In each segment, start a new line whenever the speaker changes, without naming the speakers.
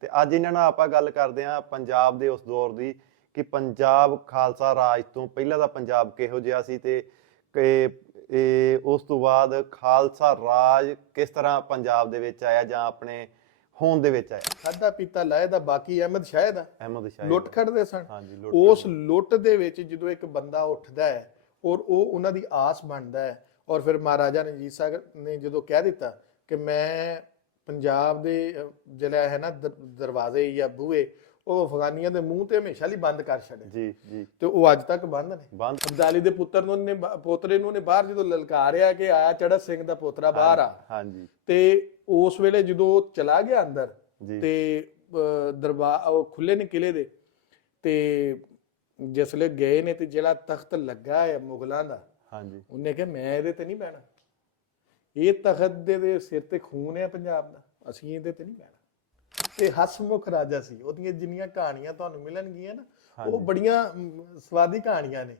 ਤੇ ਅੱਜ ਇਹਨਾਂ ਨਾਲ ਆਪਾਂ ਗੱਲ ਕਰਦੇ ਹਾਂ ਪੰਜਾਬ ਦੇ ਉਸ ਦੌਰ ਦੀ ਕਿ ਪੰਜਾਬ ਖਾਲਸਾ ਰਾਜ ਤੋਂ ਪਹਿਲਾਂ ਦਾ ਪੰਜਾਬ ਕਿਹੋ ਜਿਹਾ ਸੀ ਤੇ ਕਿ ਇਹ ਉਸ ਤੋਂ ਬਾਅਦ ਖਾਲਸਾ ਰਾਜ ਕਿਸ ਤਰ੍ਹਾਂ ਪੰਜਾਬ ਦੇ ਵਿੱਚ ਆਇਆ ਜਾਂ ਆਪਣੇ ਹੋਂਦ ਦੇ ਵਿੱਚ ਆਇਆ?
ਖਾਦਾ ਪੀਤਾ ਲਾਏ ਦਾ ਬਾਕੀ ਅਹਿਮਦ ਸ਼ਾਹ ਦਾ
ਅਹਿਮਦ ਸ਼ਾਹ
ਲੁੱਟ ਖੜਦੇ ਸਨ। ਉਸ ਲੁੱਟ ਦੇ ਵਿੱਚ ਜਦੋਂ ਇੱਕ ਬੰਦਾ ਉੱਠਦਾ ਹੈ ਔਰ ਉਹ ਉਹਨਾਂ ਦੀ ਆਸ ਬਣਦਾ ਹੈ ਔਰ ਫਿਰ ਮਹਾਰਾਜਾ ਰਣਜੀਤ ਸਿੰਘ ਨੇ ਜਦੋਂ ਕਹਿ ਦਿੱਤਾ ਕਿ ਮੈਂ ਪੰਜਾਬ ਦੇ ਜਿਹੜਾ ਹੈ ਨਾ ਦਰ- ਦਰਵਾਜ਼ੇ ਜਾਂ ਬੂਹੇ ਉਹ ਅਫਗਾਨੀਆਂ ਦੇ ਮੂੰਹ ਤੇ ਹਮੇਸ਼ਾ ਲਈ ਬੰਦ ਕਰ ਛੱਡੇ।
ਜੀ ਜੀ।
ਤੇ ਉਹ ਅੱਜ ਤੱਕ ਬੰਦ ਨੇ।
ਬੰਦ।
ਅਬਦਾਲੀ ਦੇ ਪੁੱਤਰ ਨੂੰ ਨੇ ਪੋਤਰੇ ਨੂੰ ਨੇ ਬਾਹਰ ਜਦੋਂ ਲਲਕਾਰਿਆ ਕਿ ਆਇਆ ਚੜ੍ਹਤ ਸਿੰਘ ਦਾ ਪੋਤਰਾ ਬਾਹਰ ਆ।
ਹਾਂਜੀ।
ਤੇ ਉਸ ਵੇਲੇ ਜਦੋਂ ਉਹ ਚਲਾ ਗਿਆ ਅੰਦਰ
ਜੀ।
ਤੇ ਦਰਬਾਰ ਉਹ ਖੁੱਲੇ ਨੇ ਕਿਲੇ ਦੇ ਤੇ ਜਿਸਲੇ ਗਏ ਨੇ ਤੇ ਜਿਹੜਾ ਤਖਤ ਲੱਗਾ ਹੈ ਮੁਗਲਾਂ ਦਾ
ਹਾਂਜੀ।
ਉਹਨੇ ਕਿਹਾ ਮੈਂ ਇਹਦੇ ਤੇ ਨਹੀਂ ਬਹਿਣਾ। ਇਹ ਤਖਤ ਦੇ ਦੇ ਸਿਰ ਤੇ ਖੂਨ ਹੈ ਪੰਜਾਬ ਦਾ। ਅਸੀਂ ਇਹਦੇ ਤੇ ਨਹੀਂ ਬਹਿਣਾ। ਤੇ ਹਸਮੁਖ ਰਾਜਾ ਸੀ। ਉਹਦੀਆਂ ਜਿੰਨੀਆਂ ਕਹਾਣੀਆਂ ਤੁਹਾਨੂੰ ਮਿਲਣਗੀਆਂ ਨਾ ਉਹ। ਬੜੀਆਂ ਸਵਾਦੀ ਕਹਾਣੀਆਂ ਨੇ।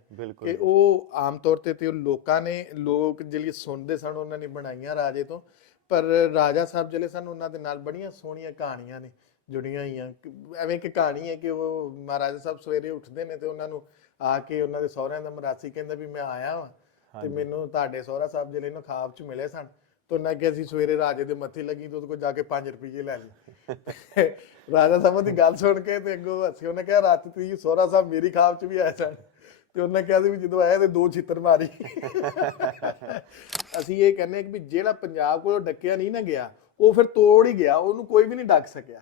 ਕਿ ਉਹ ਆਮ ਤੌਰ ਤੇ ਤੇ ਲੋਕਾਂ ਨੇ ਲੋਕ ਜਿਹੜੀ ਸੁਣਦੇ ਸਨ ਉਹਨਾਂ ਨੇ ਬਣਾਈਆਂ ਰਾਜੇ ਤੋਂ। ਪਰ ਰਾਜਾ ਸਾਹਿਬ ਜਿਹੜੇ ਸਨ ਉਹਨਾਂ ਦੇ ਨਾਲ ਬੜੀਆਂ ਸੋਹਣੀਆਂ ਕਹਾਣੀਆਂ ਨੇ ਜੁੜੀਆਂ ਹੋਈਆਂ। ਐਵੇਂ ਕਿ ਕਹਾਣੀ ਹੈ ਕਿ ਉਹ ਮਹਾਰਾਜਾ ਸਾਹਿਬ ਸਵੇਰੇ ਉੱਠਦੇ ਨੇ ਤੇ ਉਹਨਾਂ ਨੂੰ ਆ ਕੇ ਉਹਨਾਂ ਦੇ ਸਹੁਰਿਆਂ ਦਾ ਮਰਾਸੀ ਕਹਿੰਦਾ ਵੀ ਮੈਂ ਆਇਆ ਵਾਂ। ਤੇ। ਮੈਨੂੰ ਤੁਹਾਡੇ ਸਹੁਰਾ ਸਾਹਿਬ ਜਿਹੜੇ ਨੂੰ ਖਾਬ ਚ ਮਿਲੇ ਸਨ ਤੇ ਉਹਨਾਂ ਕਿਹਾ ਸੀ ਸਵੇਰੇ ਰਾਜੇ ਦੇ ਮੱਥੇ ਲੱਗੀ ਤੇ ਉਹਦੇ ਕੋਲ ਜਾ ਕੇ 5 ਰੁਪਏ ਲੈ ਲਈ ਰਾਜਾ ਸਾਹਿਬ ਦੀ ਗੱਲ ਸੁਣ ਕੇ ਤੇ ਅੱਗੋਂ ਹੱਸੀ ਉਹਨੇ ਕਿਹਾ ਰਾਤ ਤੁਸੀਂ ਸਹੁਰਾ ਸਾਹਿਬ ਮੇਰੀ ਖਾਬ ਚ ਵੀ ਆਏ ਸਨ। ਤੇ ਉਹਨੇ ਕਿਹਾ ਸੀ ਵੀ ਜਦੋਂ ਆਇਆ ਤੇ ਦੋ ਛਿੱਤਰ ਮਾਰੀ। ਅਸੀਂ ਇਹ ਕਹਿੰਦੇ ਕਿ ਵੀ ਜਿਹੜਾ ਪੰਜਾਬ ਕੋਲੋਂ ਡੱਕਿਆ ਨਹੀਂ ਨਾ ਗਿਆ ਉਹ ਫਿਰ ਤੋੜ ਹੀ ਗਿਆ ਉਹਨੂੰ ਕੋਈ ਵੀ ਨਹੀਂ ਡੱਕ ਸਕਿਆ।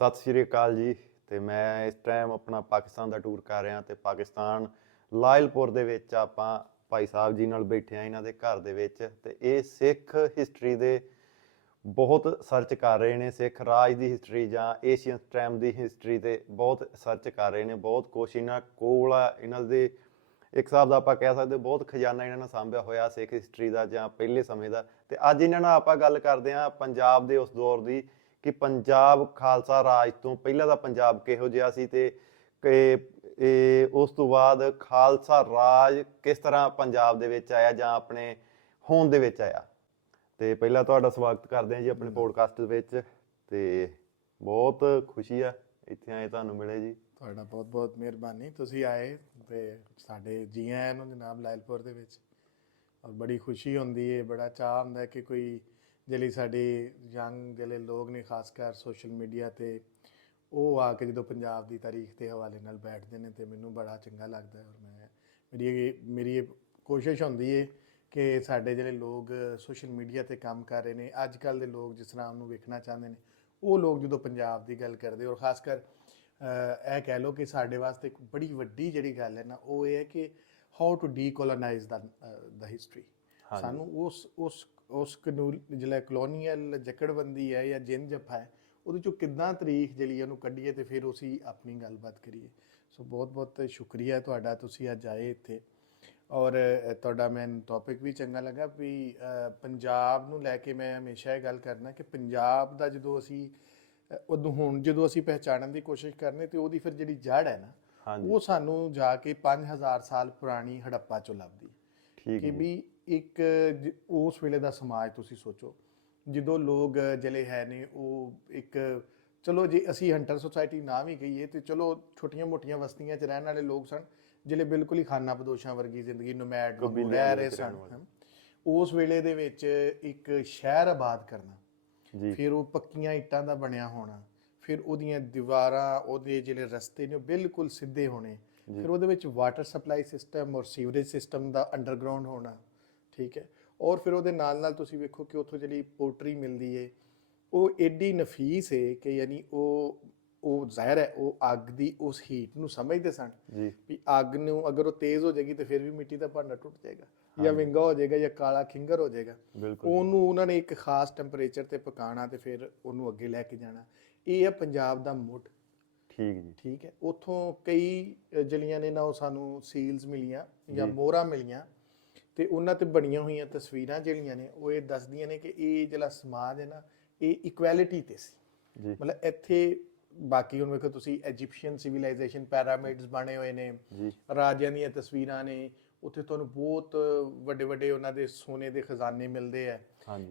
ਸਤਿ ਸ਼੍ਰੀ ਅਕਾਲ ਜੀ ਤੇ ਮੈਂ ਇਸ ਟਾਈਮ ਆਪਣਾ ਪਾਕਿਸਤਾਨ ਦਾ ਟੂਰ ਕਰ ਰਿਹਾ ਤੇ ਪਾਕਿਸਤਾਨ ਲਾਇਲਪੁਰ ਦੇ ਵਿੱਚ ਆਪਾਂ ਭਾਈ ਸਾਹਿਬ ਜੀ ਨਾਲ ਬੈਠੇ ਆ ਇਹਨਾਂ ਦੇ ਘਰ ਦੇ ਵਿੱਚ ਤੇ ਇਹ ਸਿੱਖ ਹਿਸਟਰੀ ਦੇ ਬਹੁਤ ਸਰਚ ਕਰ ਰਹੇ ਨੇ, ਸਿੱਖ ਰਾਜ ਦੀ ਹਿਸਟਰੀ ਜਾਂ ਏਸ਼ੀਅਨ ਟਾਈਮ ਦੀ ਹਿਸਟਰੀ ਤੇ ਬਹੁਤ ਸਰਚ ਕਰ ਰਹੇ ਨੇ, ਬਹੁਤ ਕੁਛ ਇਹਨਾਂ ਕੋਲ ਆ, ਇਹਨਾਂ ਦੇ ਇੱਕ ਹਿਸਾਬ ਦਾ ਆਪਾਂ ਕਹਿ ਸਕਦੇ ਬਹੁਤ ਖਜ਼ਾਨਾ ਇਹਨਾਂ ਨੇ ਸਾਂਭਿਆ ਹੋਇਆ ਸਿੱਖ ਹਿਸਟਰੀ ਦਾ ਜਾਂ ਪਹਿਲੇ ਸਮੇਂ ਦਾ ਤੇ ਅੱਜ ਇਹਨਾਂ ਨਾਲ ਆਪਾਂ ਗੱਲ ਕਰਦੇ ਹਾਂ ਪੰਜਾਬ ਦੇ ਉਸ ਦੌਰ ਦੀ ਕਿ ਪੰਜਾਬ ਖਾਲਸਾ ਰਾਜ ਤੋਂ ਪਹਿਲਾਂ ਦਾ ਪੰਜਾਬ ਕਿਹੋ ਜਿਹਾ ਸੀ ਤੇ ਇਹ ਉਸ ਤੋਂ ਬਾਅਦ ਖਾਲਸਾ ਰਾਜ ਕਿਸ ਤਰ੍ਹਾਂ ਪੰਜਾਬ ਦੇ ਵਿੱਚ ਆਇਆ ਜਾਂ ਆਪਣੇ ਹੋਂਦ ਦੇ ਵਿੱਚ ਆਇਆ? ਤੇ ਪਹਿਲਾਂ ਤੁਹਾਡਾ ਸਵਾਗਤ ਕਰਦੇ ਹਾਂ ਜੀ ਆਪਣੇ ਪੋਡਕਾਸਟ ਵਿੱਚ ਤੇ ਬਹੁਤ ਖੁਸ਼ੀ ਆ ਇੱਥੇ ਆਏ ਤੁਹਾਨੂੰ ਮਿਲੇ ਜੀ।
ਤੁਹਾਡਾ ਬਹੁਤ ਬਹੁਤ ਮਿਹਰਬਾਨੀ। ਤੁਸੀਂ ਆਏ ਤੇ ਸਾਡੇ ਜੀ ਆਇਆਂ ਨੂੰ ਜਨਾਬ ਲਾਇਲਪੁਰ ਦੇ ਵਿੱਚ ਔਰ ਬੜੀ ਖੁਸ਼ੀ ਹੁੰਦੀ ਹੈ ਬੜਾ ਚਾਹ ਹੁੰਦਾ ਹੈ ਕਿ ਕੋਈ ਜਿਹੜੀ ਸਾਡੇ ਯੰਗ ਜਿਹੜੇ ਲੋਕ ਨੇ ਖਾਸ ਕਰ ਸੋਸ਼ਲ ਮੀਡੀਆ ਤੇ ਉਹ ਆ ਕੇ ਜਦੋਂ ਪੰਜਾਬ ਦੀ ਤਾਰੀਖ ਦੇ ਹਵਾਲੇ ਨਾਲ ਬੈਠਦੇ ਨੇ ਤੇ ਮੈਨੂੰ ਬੜਾ ਚੰਗਾ ਲੱਗਦਾ ਹੈ ਔਰ ਮੈਂ ਮੇਰੀ ਇਹ ਮੇਰੀ ਇਹ ਕੋਸ਼ਿਸ਼ ਹੁੰਦੀ ਹੈ ਕਿ ਸਾਡੇ ਜਿਹੜੇ ਲੋਕ ਸੋਸ਼ਲ ਮੀਡੀਆ ਤੇ ਕੰਮ ਕਰ ਰਹੇ ਨੇ ਅੱਜ ਕੱਲ ਦੇ ਲੋਕ ਜਿਸ ਤਰ੍ਹਾਂ ਉਹਨੂੰ ਵੇਖਣਾ ਚਾਹੁੰਦੇ ਨੇ ਉਹ ਲੋਕ ਜਦੋਂ ਪੰਜਾਬ ਦੀ ਗੱਲ ਕਰਦੇ ਔਰ ਖਾਸ ਕਰ ਅਹ, ਇਹ ਕਹਿ ਲਓ ਕਿ ਸਾਡੇ ਵਾਸਤੇ ਇੱਕ ਬੜੀ ਵੱਡੀ ਜਿਹੜੀ ਗੱਲ ਹੈ ਨਾ ਉਹ ਇਹ ਹੈ ਕਿ how to decolonise the the history. ਸਾਨੂੰ ਉਸ ਉਸ ਉਸ ਕਨੂਲ ਜਿਹੜਾ ਕਲੋਨੀਅਲ ਜਕੜਬੰਦੀ ਹੈ ਜਾਂ ਜਿੰਨ ਜਫਾ ਹੈ ਉਹਦੇ ਚੋਂ ਕਿੱਦਾਂ ਤਾਰੀਖ ਜਿਹੜੀ ਉਹਨੂੰ ਕੱਢੀਏ ਤੇ ਫਿਰ ਉਸੀ ਆਪਣੀ ਗੱਲਬਾਤ ਕਰੀਏ। ਸੋ ਬਹੁਤ ਬਹੁਤ ਸ਼ੁਕਰੀਆ ਤੁਹਾਡਾ ਤੁਸੀਂ ਅੱਜ ਆਏ ਇੱਥੇ। ਔਰ ਤੁਹਾਡਾ ਮੈਨੂੰ ਟੌਪਿਕ ਵੀ ਚੰਗਾ ਲੱਗਾ ਵੀ ਪੰਜਾਬ ਨੂੰ ਲੈ ਕੇ ਮੈਂ ਹਮੇਸ਼ਾ ਇਹ ਗੱਲ ਕਰਨਾ ਕਿ ਪੰਜਾਬ ਦਾ ਜਦੋਂ ਅਸੀਂ ਉਦੋਂ ਹੁਣ ਜਦੋਂ ਅਸੀਂ ਪਹਿਚਾਣਨ ਦੀ ਕੋਸ਼ਿਸ਼ ਕਰਨੇ ਤੇ ਉਹਦੀ ਫਿਰ ਜਿਹੜੀ ਜੜ ਹੈ ਨਾ ਉਹ ਸਾਨੂੰ ਜਾ ਕੇ 5000 ਸਾਲ ਪੁਰਾਣੀ ਹੜੱਪਾ ਚੋਂ ਲੱਭਦੀ
ਠੀਕ
ਕਿ ਵੀ ਇੱਕ ਉਸ ਵੇਲੇ ਦਾ ਸਮਾਜ ਤੁਸੀਂ ਸੋਚੋ ਜਦੋਂ ਲੋਕ ਜਿਹੜੇ ਹੈ ਨੇ ਉਹ ਇੱਕ ਚਲੋ ਜੇ ਅਸੀਂ ਹੰਟਰ ਸੁਸਾਇਟੀ ਨਾ ਵੀ ਕਹੀਏ ਤੇ ਚਲੋ ਛੋਟੀਆਂ-ਮੋਟੀਆਂ ਬਸਤੀਆਂ 'ਚ ਰਹਿਣ ਵਾਲੇ ਲੋਕ ਸਨ ਜਿਹੜੇ ਬਿਲਕੁਲ ਹੀ ਖਾਨਾ ਬਦੋਸ਼ਾਂ ਵਰਗੀ ਜ਼ਿੰਦਗੀ ਨੋਮੈਡ ਵਾਂਗੂ ਰਹਿ ਰਹੇ ਸਨ। ਉਸ ਵੇਲੇ ਦੇ ਵਿੱਚ ਇੱਕ ਸ਼ਹਿਰ ਆਬਾਦ ਕਰਨਾ
ਜੀ
ਫਿਰ ਉਹ ਪੱਕੀਆਂ ਇੱਟਾਂ ਦਾ ਬਣਿਆ ਹੋਣਾ ਫਿਰ ਉਹਦੀਆਂ ਦੀਵਾਰਾਂ ਉਹਦੇ ਜਿਹੜੇ ਰਸਤੇ ਨੇ ਉਹ ਬਿਲਕੁਲ ਸਿੱਧੇ ਹੋਣੇ। ਫਿਰ ਉਹਦੇ ਵਿੱਚ ਵਾਟਰ ਸਪਲਾਈ ਸਿਸਟਮ ਔਰ ਸੀਵਰੇਜ ਸਿਸਟਮ ਦਾ ਅੰਡਰਗਰਾਉਂਡ ਹੋਣਾ ਠੀਕ ਹੈ ਔਰ ਫਿਰ ਉਹਦੇ ਨਾਲ ਨਾਲ ਤੁਸੀਂ ਵੇਖੋ ਕਿ ਉੱਥੋਂ ਜਿਹੜੀ ਪੋਟਰੀ ਮਿਲਦੀ ਏ ਉਹ ਏਡੀ ਨਫੀਸ ਹੈ ਕਿ ਯਾਨੀ ਉਹ ਉਹ ਜ਼ਾਹਿਰ ਹੈ ਉਹ ਅੱਗ ਦੀ ਉਸ ਹੀਟ ਨੂੰ ਸਮਝਦੇ ਸਨ
ਜੀ।
ਵੀ ਅੱਗ ਨੂੰ ਅਗਰ ਉਹ ਤੇਜ਼ ਹੋ ਜਾਏਗੀ ਤੇ ਫਿਰ ਵੀ ਮਿੱਟੀ ਦਾ ਭਾਂਡਾ ਟੁੱਟ ਜਾਏਗਾ ਜਾਂ ਵਿੰਗਾ ਹੋ ਜਾਏਗਾ ਜਾਂ ਕਾਲਾ ਖਿੰਗਰ ਹੋ ਜਾਏਗਾ। ਉਹਨੂੰ ਉਹਨਾਂ ਨੇ ਇੱਕ ਖਾਸ ਟੈਂਪਰੇਚਰ ਤੇ ਪਕਾਉਣਾ ਤੇ ਫਿਰ ਉਹਨੂੰ ਅੱਗੇ ਲੈ ਕੇ ਜਾਣਾ। ਇਹ ਹੈ ਪੰਜਾਬ ਦਾ ਮੁੱਢ
ਠੀਕ ਜੀ।
ਠੀਕ ਹੈ। ਉਥੋਂ ਕਈ ਜਿਹੜੀਆਂ ਨੇ ਨਾ ਉਹ ਸਾਨੂੰ ਸੀਲਸ ਮਿਲੀਆਂ ਜਾਂ। ਮੋਹਰਾਂ ਮਿਲੀਆਂ। ਤੇ ਉਹਨਾਂ ਤੇ ਬਣੀਆਂ ਹੋਈਆਂ ਤਸਵੀਰਾਂ ਜਿਹੜੀਆਂ ਨੇ ਉਹ ਇਹ ਦੱਸਦੀਆਂ ਨੇ ਕਿ ਇਹ ਜਿਹੜਾ ਸਮਾਜ ਹੈ ਨਾ ਇਹ ਇਕੁਐਲਿਟੀ ਤੇ ਸੀ।
ਜੀ।
ਮਤਲਬ ਇੱਥੇ ਬਾਕੀ ਹੁਣ ਵੇਖੋ ਤੁਸੀਂ ਇਜੀਪਸ਼ੀਅਨ ਸਿਵਲਾਈਜੇਸ਼ਨ ਪਿਰਾਮਿਡਸ ਬਣੇ ਹੋਏ ਨੇ ਰਾਜਿਆਂ ਦੀਆਂ ਤਸਵੀਰਾਂ ਨੇ ਉੱਥੇ ਤੁਹਾਨੂੰ ਬਹੁਤ ਵੱਡੇ ਵੱਡੇ ਉਹਨਾਂ ਦੇ ਸੋਨੇ ਦੇ ਖਜ਼ਾਨੇ ਮਿਲਦੇ ਆ।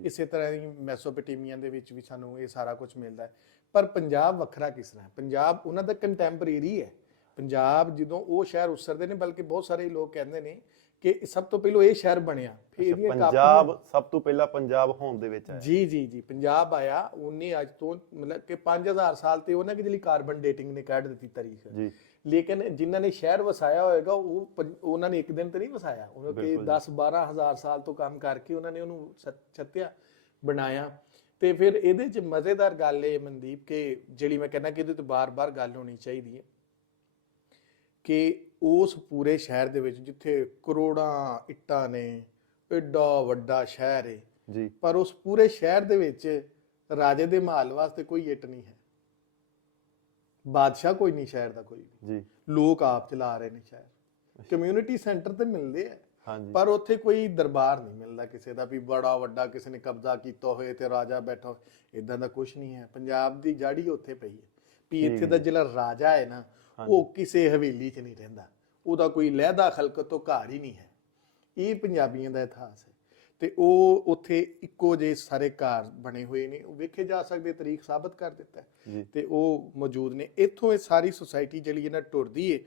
ਇਸੇ ਤਰ੍ਹਾਂ ਹੀ ਮੈਸੋਪੋਟੇਮੀਆ ਦੇ ਵਿੱਚ ਵੀ ਸਾਨੂੰ ਇਹ ਸਾਰਾ ਕੁਝ ਮਿਲਦਾ ਹੈ। ਪਰ ਪੰਜਾਬ ਵੱਖਰਾ ਕਿਸ ਤਰ੍ਹਾਂ ਹੈ? ਪੰਜਾਬ ਉਹਨਾਂ ਦਾ ਕੰਟੈਂਪਰੇਰੀ ਹੈ। ਪੰਜਾਬ ਜਦੋਂ ਉਹ ਸ਼ਹਿਰ ਉਸਰਦੇ ਨੇ ਬਲਕਿ ਬਹੁਤ ਸਾਰੇ ਲੋਕ ਕਹਿੰਦੇ ਨੇ ਕਿ ਸਭ ਤੋਂ ਪਹਿਲਾਂ ਇਹ ਸ਼ਹਿਰ ਬਣਿਆ। ਫਿਰ ਇਹਦੀਆਂ ਕਾਪੀਆਂ-
ਪੰਜਾਬ ਸਭ ਤੋਂ ਪਹਿਲਾਂ ਪੰਜਾਬ ਹੋਂਦ ਦੇ ਵਿੱਚ ਆਇਆ।
ਜੀ ਜੀ ਜੀ ਪੰਜਾਬ ਆਇਆ। ਉਹਨੇ ਅੱਜ ਤੋਂ ਮਤਲਬ ਕਿ 5000 ਸਾਲ ਤੇ ਉਹਨਾਂ ਦੀ ਜਿਹੜੀ ਕਾਰਬਨ ਡੇਟਿੰਗ ਨੇ ਕੱਢ ਦਿੱਤੀ ਤਾਰੀਖ
ਜੀ।
ਲੇਕਿਨ ਜਿਨ੍ਹਾਂ ਨੇ ਸ਼ਹਿਰ ਵਸਾਇਆ ਹੋਏਗਾ ਉਹ ਉਹਨਾਂ ਨੇ ਇੱਕ ਦਿਨ ਤੇ ਨਹੀਂ ਵਸਾਇਆ। ਉਹਨਾਂ ਕਿ
ਬਿਲਕੁਲ ਜੀ।
10 12000 ਸਾਲ ਤੋਂ ਕੰਮ ਕਰਕੇ ਉਹਨਾਂ ਨੇ ਉਹਨੂੰ ਛੱਤਿਆ ਬਣਾਇਆ। ਤੇ ਫਿਰ ਇਹਦੇ ਚ ਮਜ਼ੇਦਾਰ ਗੱਲ ਇਹ ਮਨਦੀਪ ਕਿ ਜਿਹੜੀ ਮੈਂ ਕਹਿੰਦਾ ਕਿ ਇਹਦੇ ਤੇ ਬਾਰ-ਬਾਰ ਗੱਲ ਹੋਣੀ ਚਾਹੀਦੀ ਹੈ ਕਿ ਉਸ ਪੂਰੇ ਸ਼ਹਿਰ ਦੇ ਵਿੱਚ ਜਿੱਥੇ ਕਰੋੜਾਂ ਇੱਟਾਂ ਨੇ ਐਡਾ ਵੱਡਾ ਸ਼ਹਿਰ ਹੈ
ਜੀ।
ਪਰ ਉਸ ਪੂਰੇ ਸ਼ਹਿਰ ਦੇ ਵਿੱਚ ਰਾਜੇ ਦੇ ਮਹਾਲ ਵਾਸਤੇ ਕੋਈ ਇੱਟ ਨਹੀਂ ਹੈ। ਬਾਦਸ਼ਾਹ ਕੋਈ ਨਹੀਂ ਸ਼ਹਿਰ ਦਾ ਕੋਈ
ਜੀ।
ਲੋਕ ਆਪ ਚਲਾ ਰਹੇ ਨੇ ਸ਼ਹਿਰ। ਕਮਿਊਨਿਟੀ ਸੈਂਟਰ ਤੇ ਮਿਲਦੇ ਆ।
ਹਾਂਜੀ।
ਪਰ ਉੱਥੇ ਕੋਈ ਦਰਬਾਰ ਨਹੀਂ ਮਿਲਦਾ ਕਿਸੇ ਦਾ ਵੀ ਬੜਾ ਵੱਡਾ ਕਿਸੇ ਨੇ ਕਬਜ਼ਾ ਕੀਤਾ ਹੋਏ ਤੇ ਰਾਜਾ ਬੈਠਾ ਹੋਏ ਇਦਾਂ ਦਾ ਕੁਝ ਨਹੀਂ ਹੈ। ਪੰਜਾਬ ਦੀ ਜਾੜੀ ਉੱਥੇ ਪਈ ਹੈ। ਵੀ ਇੱਥੇ ਦਾ ਜਿਹੜਾ ਰਾਜਾ ਹੈ ਨਾ ਉਹ ਕਿਸੇ ਹਵੇਲੀ 'ਚ ਨਹੀਂ ਰਹਿੰਦਾ। ਉਹਦਾ ਕੋਈ ਲਹਿਦਾ ਖਲਕਤ ਤੋਂ ਘਰ ਹੀ ਨਹੀਂ ਹੈ। ਇਹ ਪੰਜਾਬੀਆਂ ਦਾ ਇਤਿਹਾਸ ਹੈ। ਤੇ ਉਹ ਉੱਥੇ ਇੱਕੋ ਜਿਹੇ ਸਾਰੇ ਘਰ ਬਣੇ ਹੋਏ ਨੇ। ਉਹ ਵੇਖੇ ਜਾ ਸਕਦੇ ਤਰੀਕ ਸਾਬਤ ਕਰ ਦਿੱਤਾ ਤੇ ਉਹ ਮੌਜੂਦ ਨੇ। ਇੱਥੋਂ ਇਹ ਸਾਰੀ ਸੁਸਾਇਟੀ ਜਿਹੜੀ ਇਹਨਾਂ ਟੁਰਦੀ ਏ।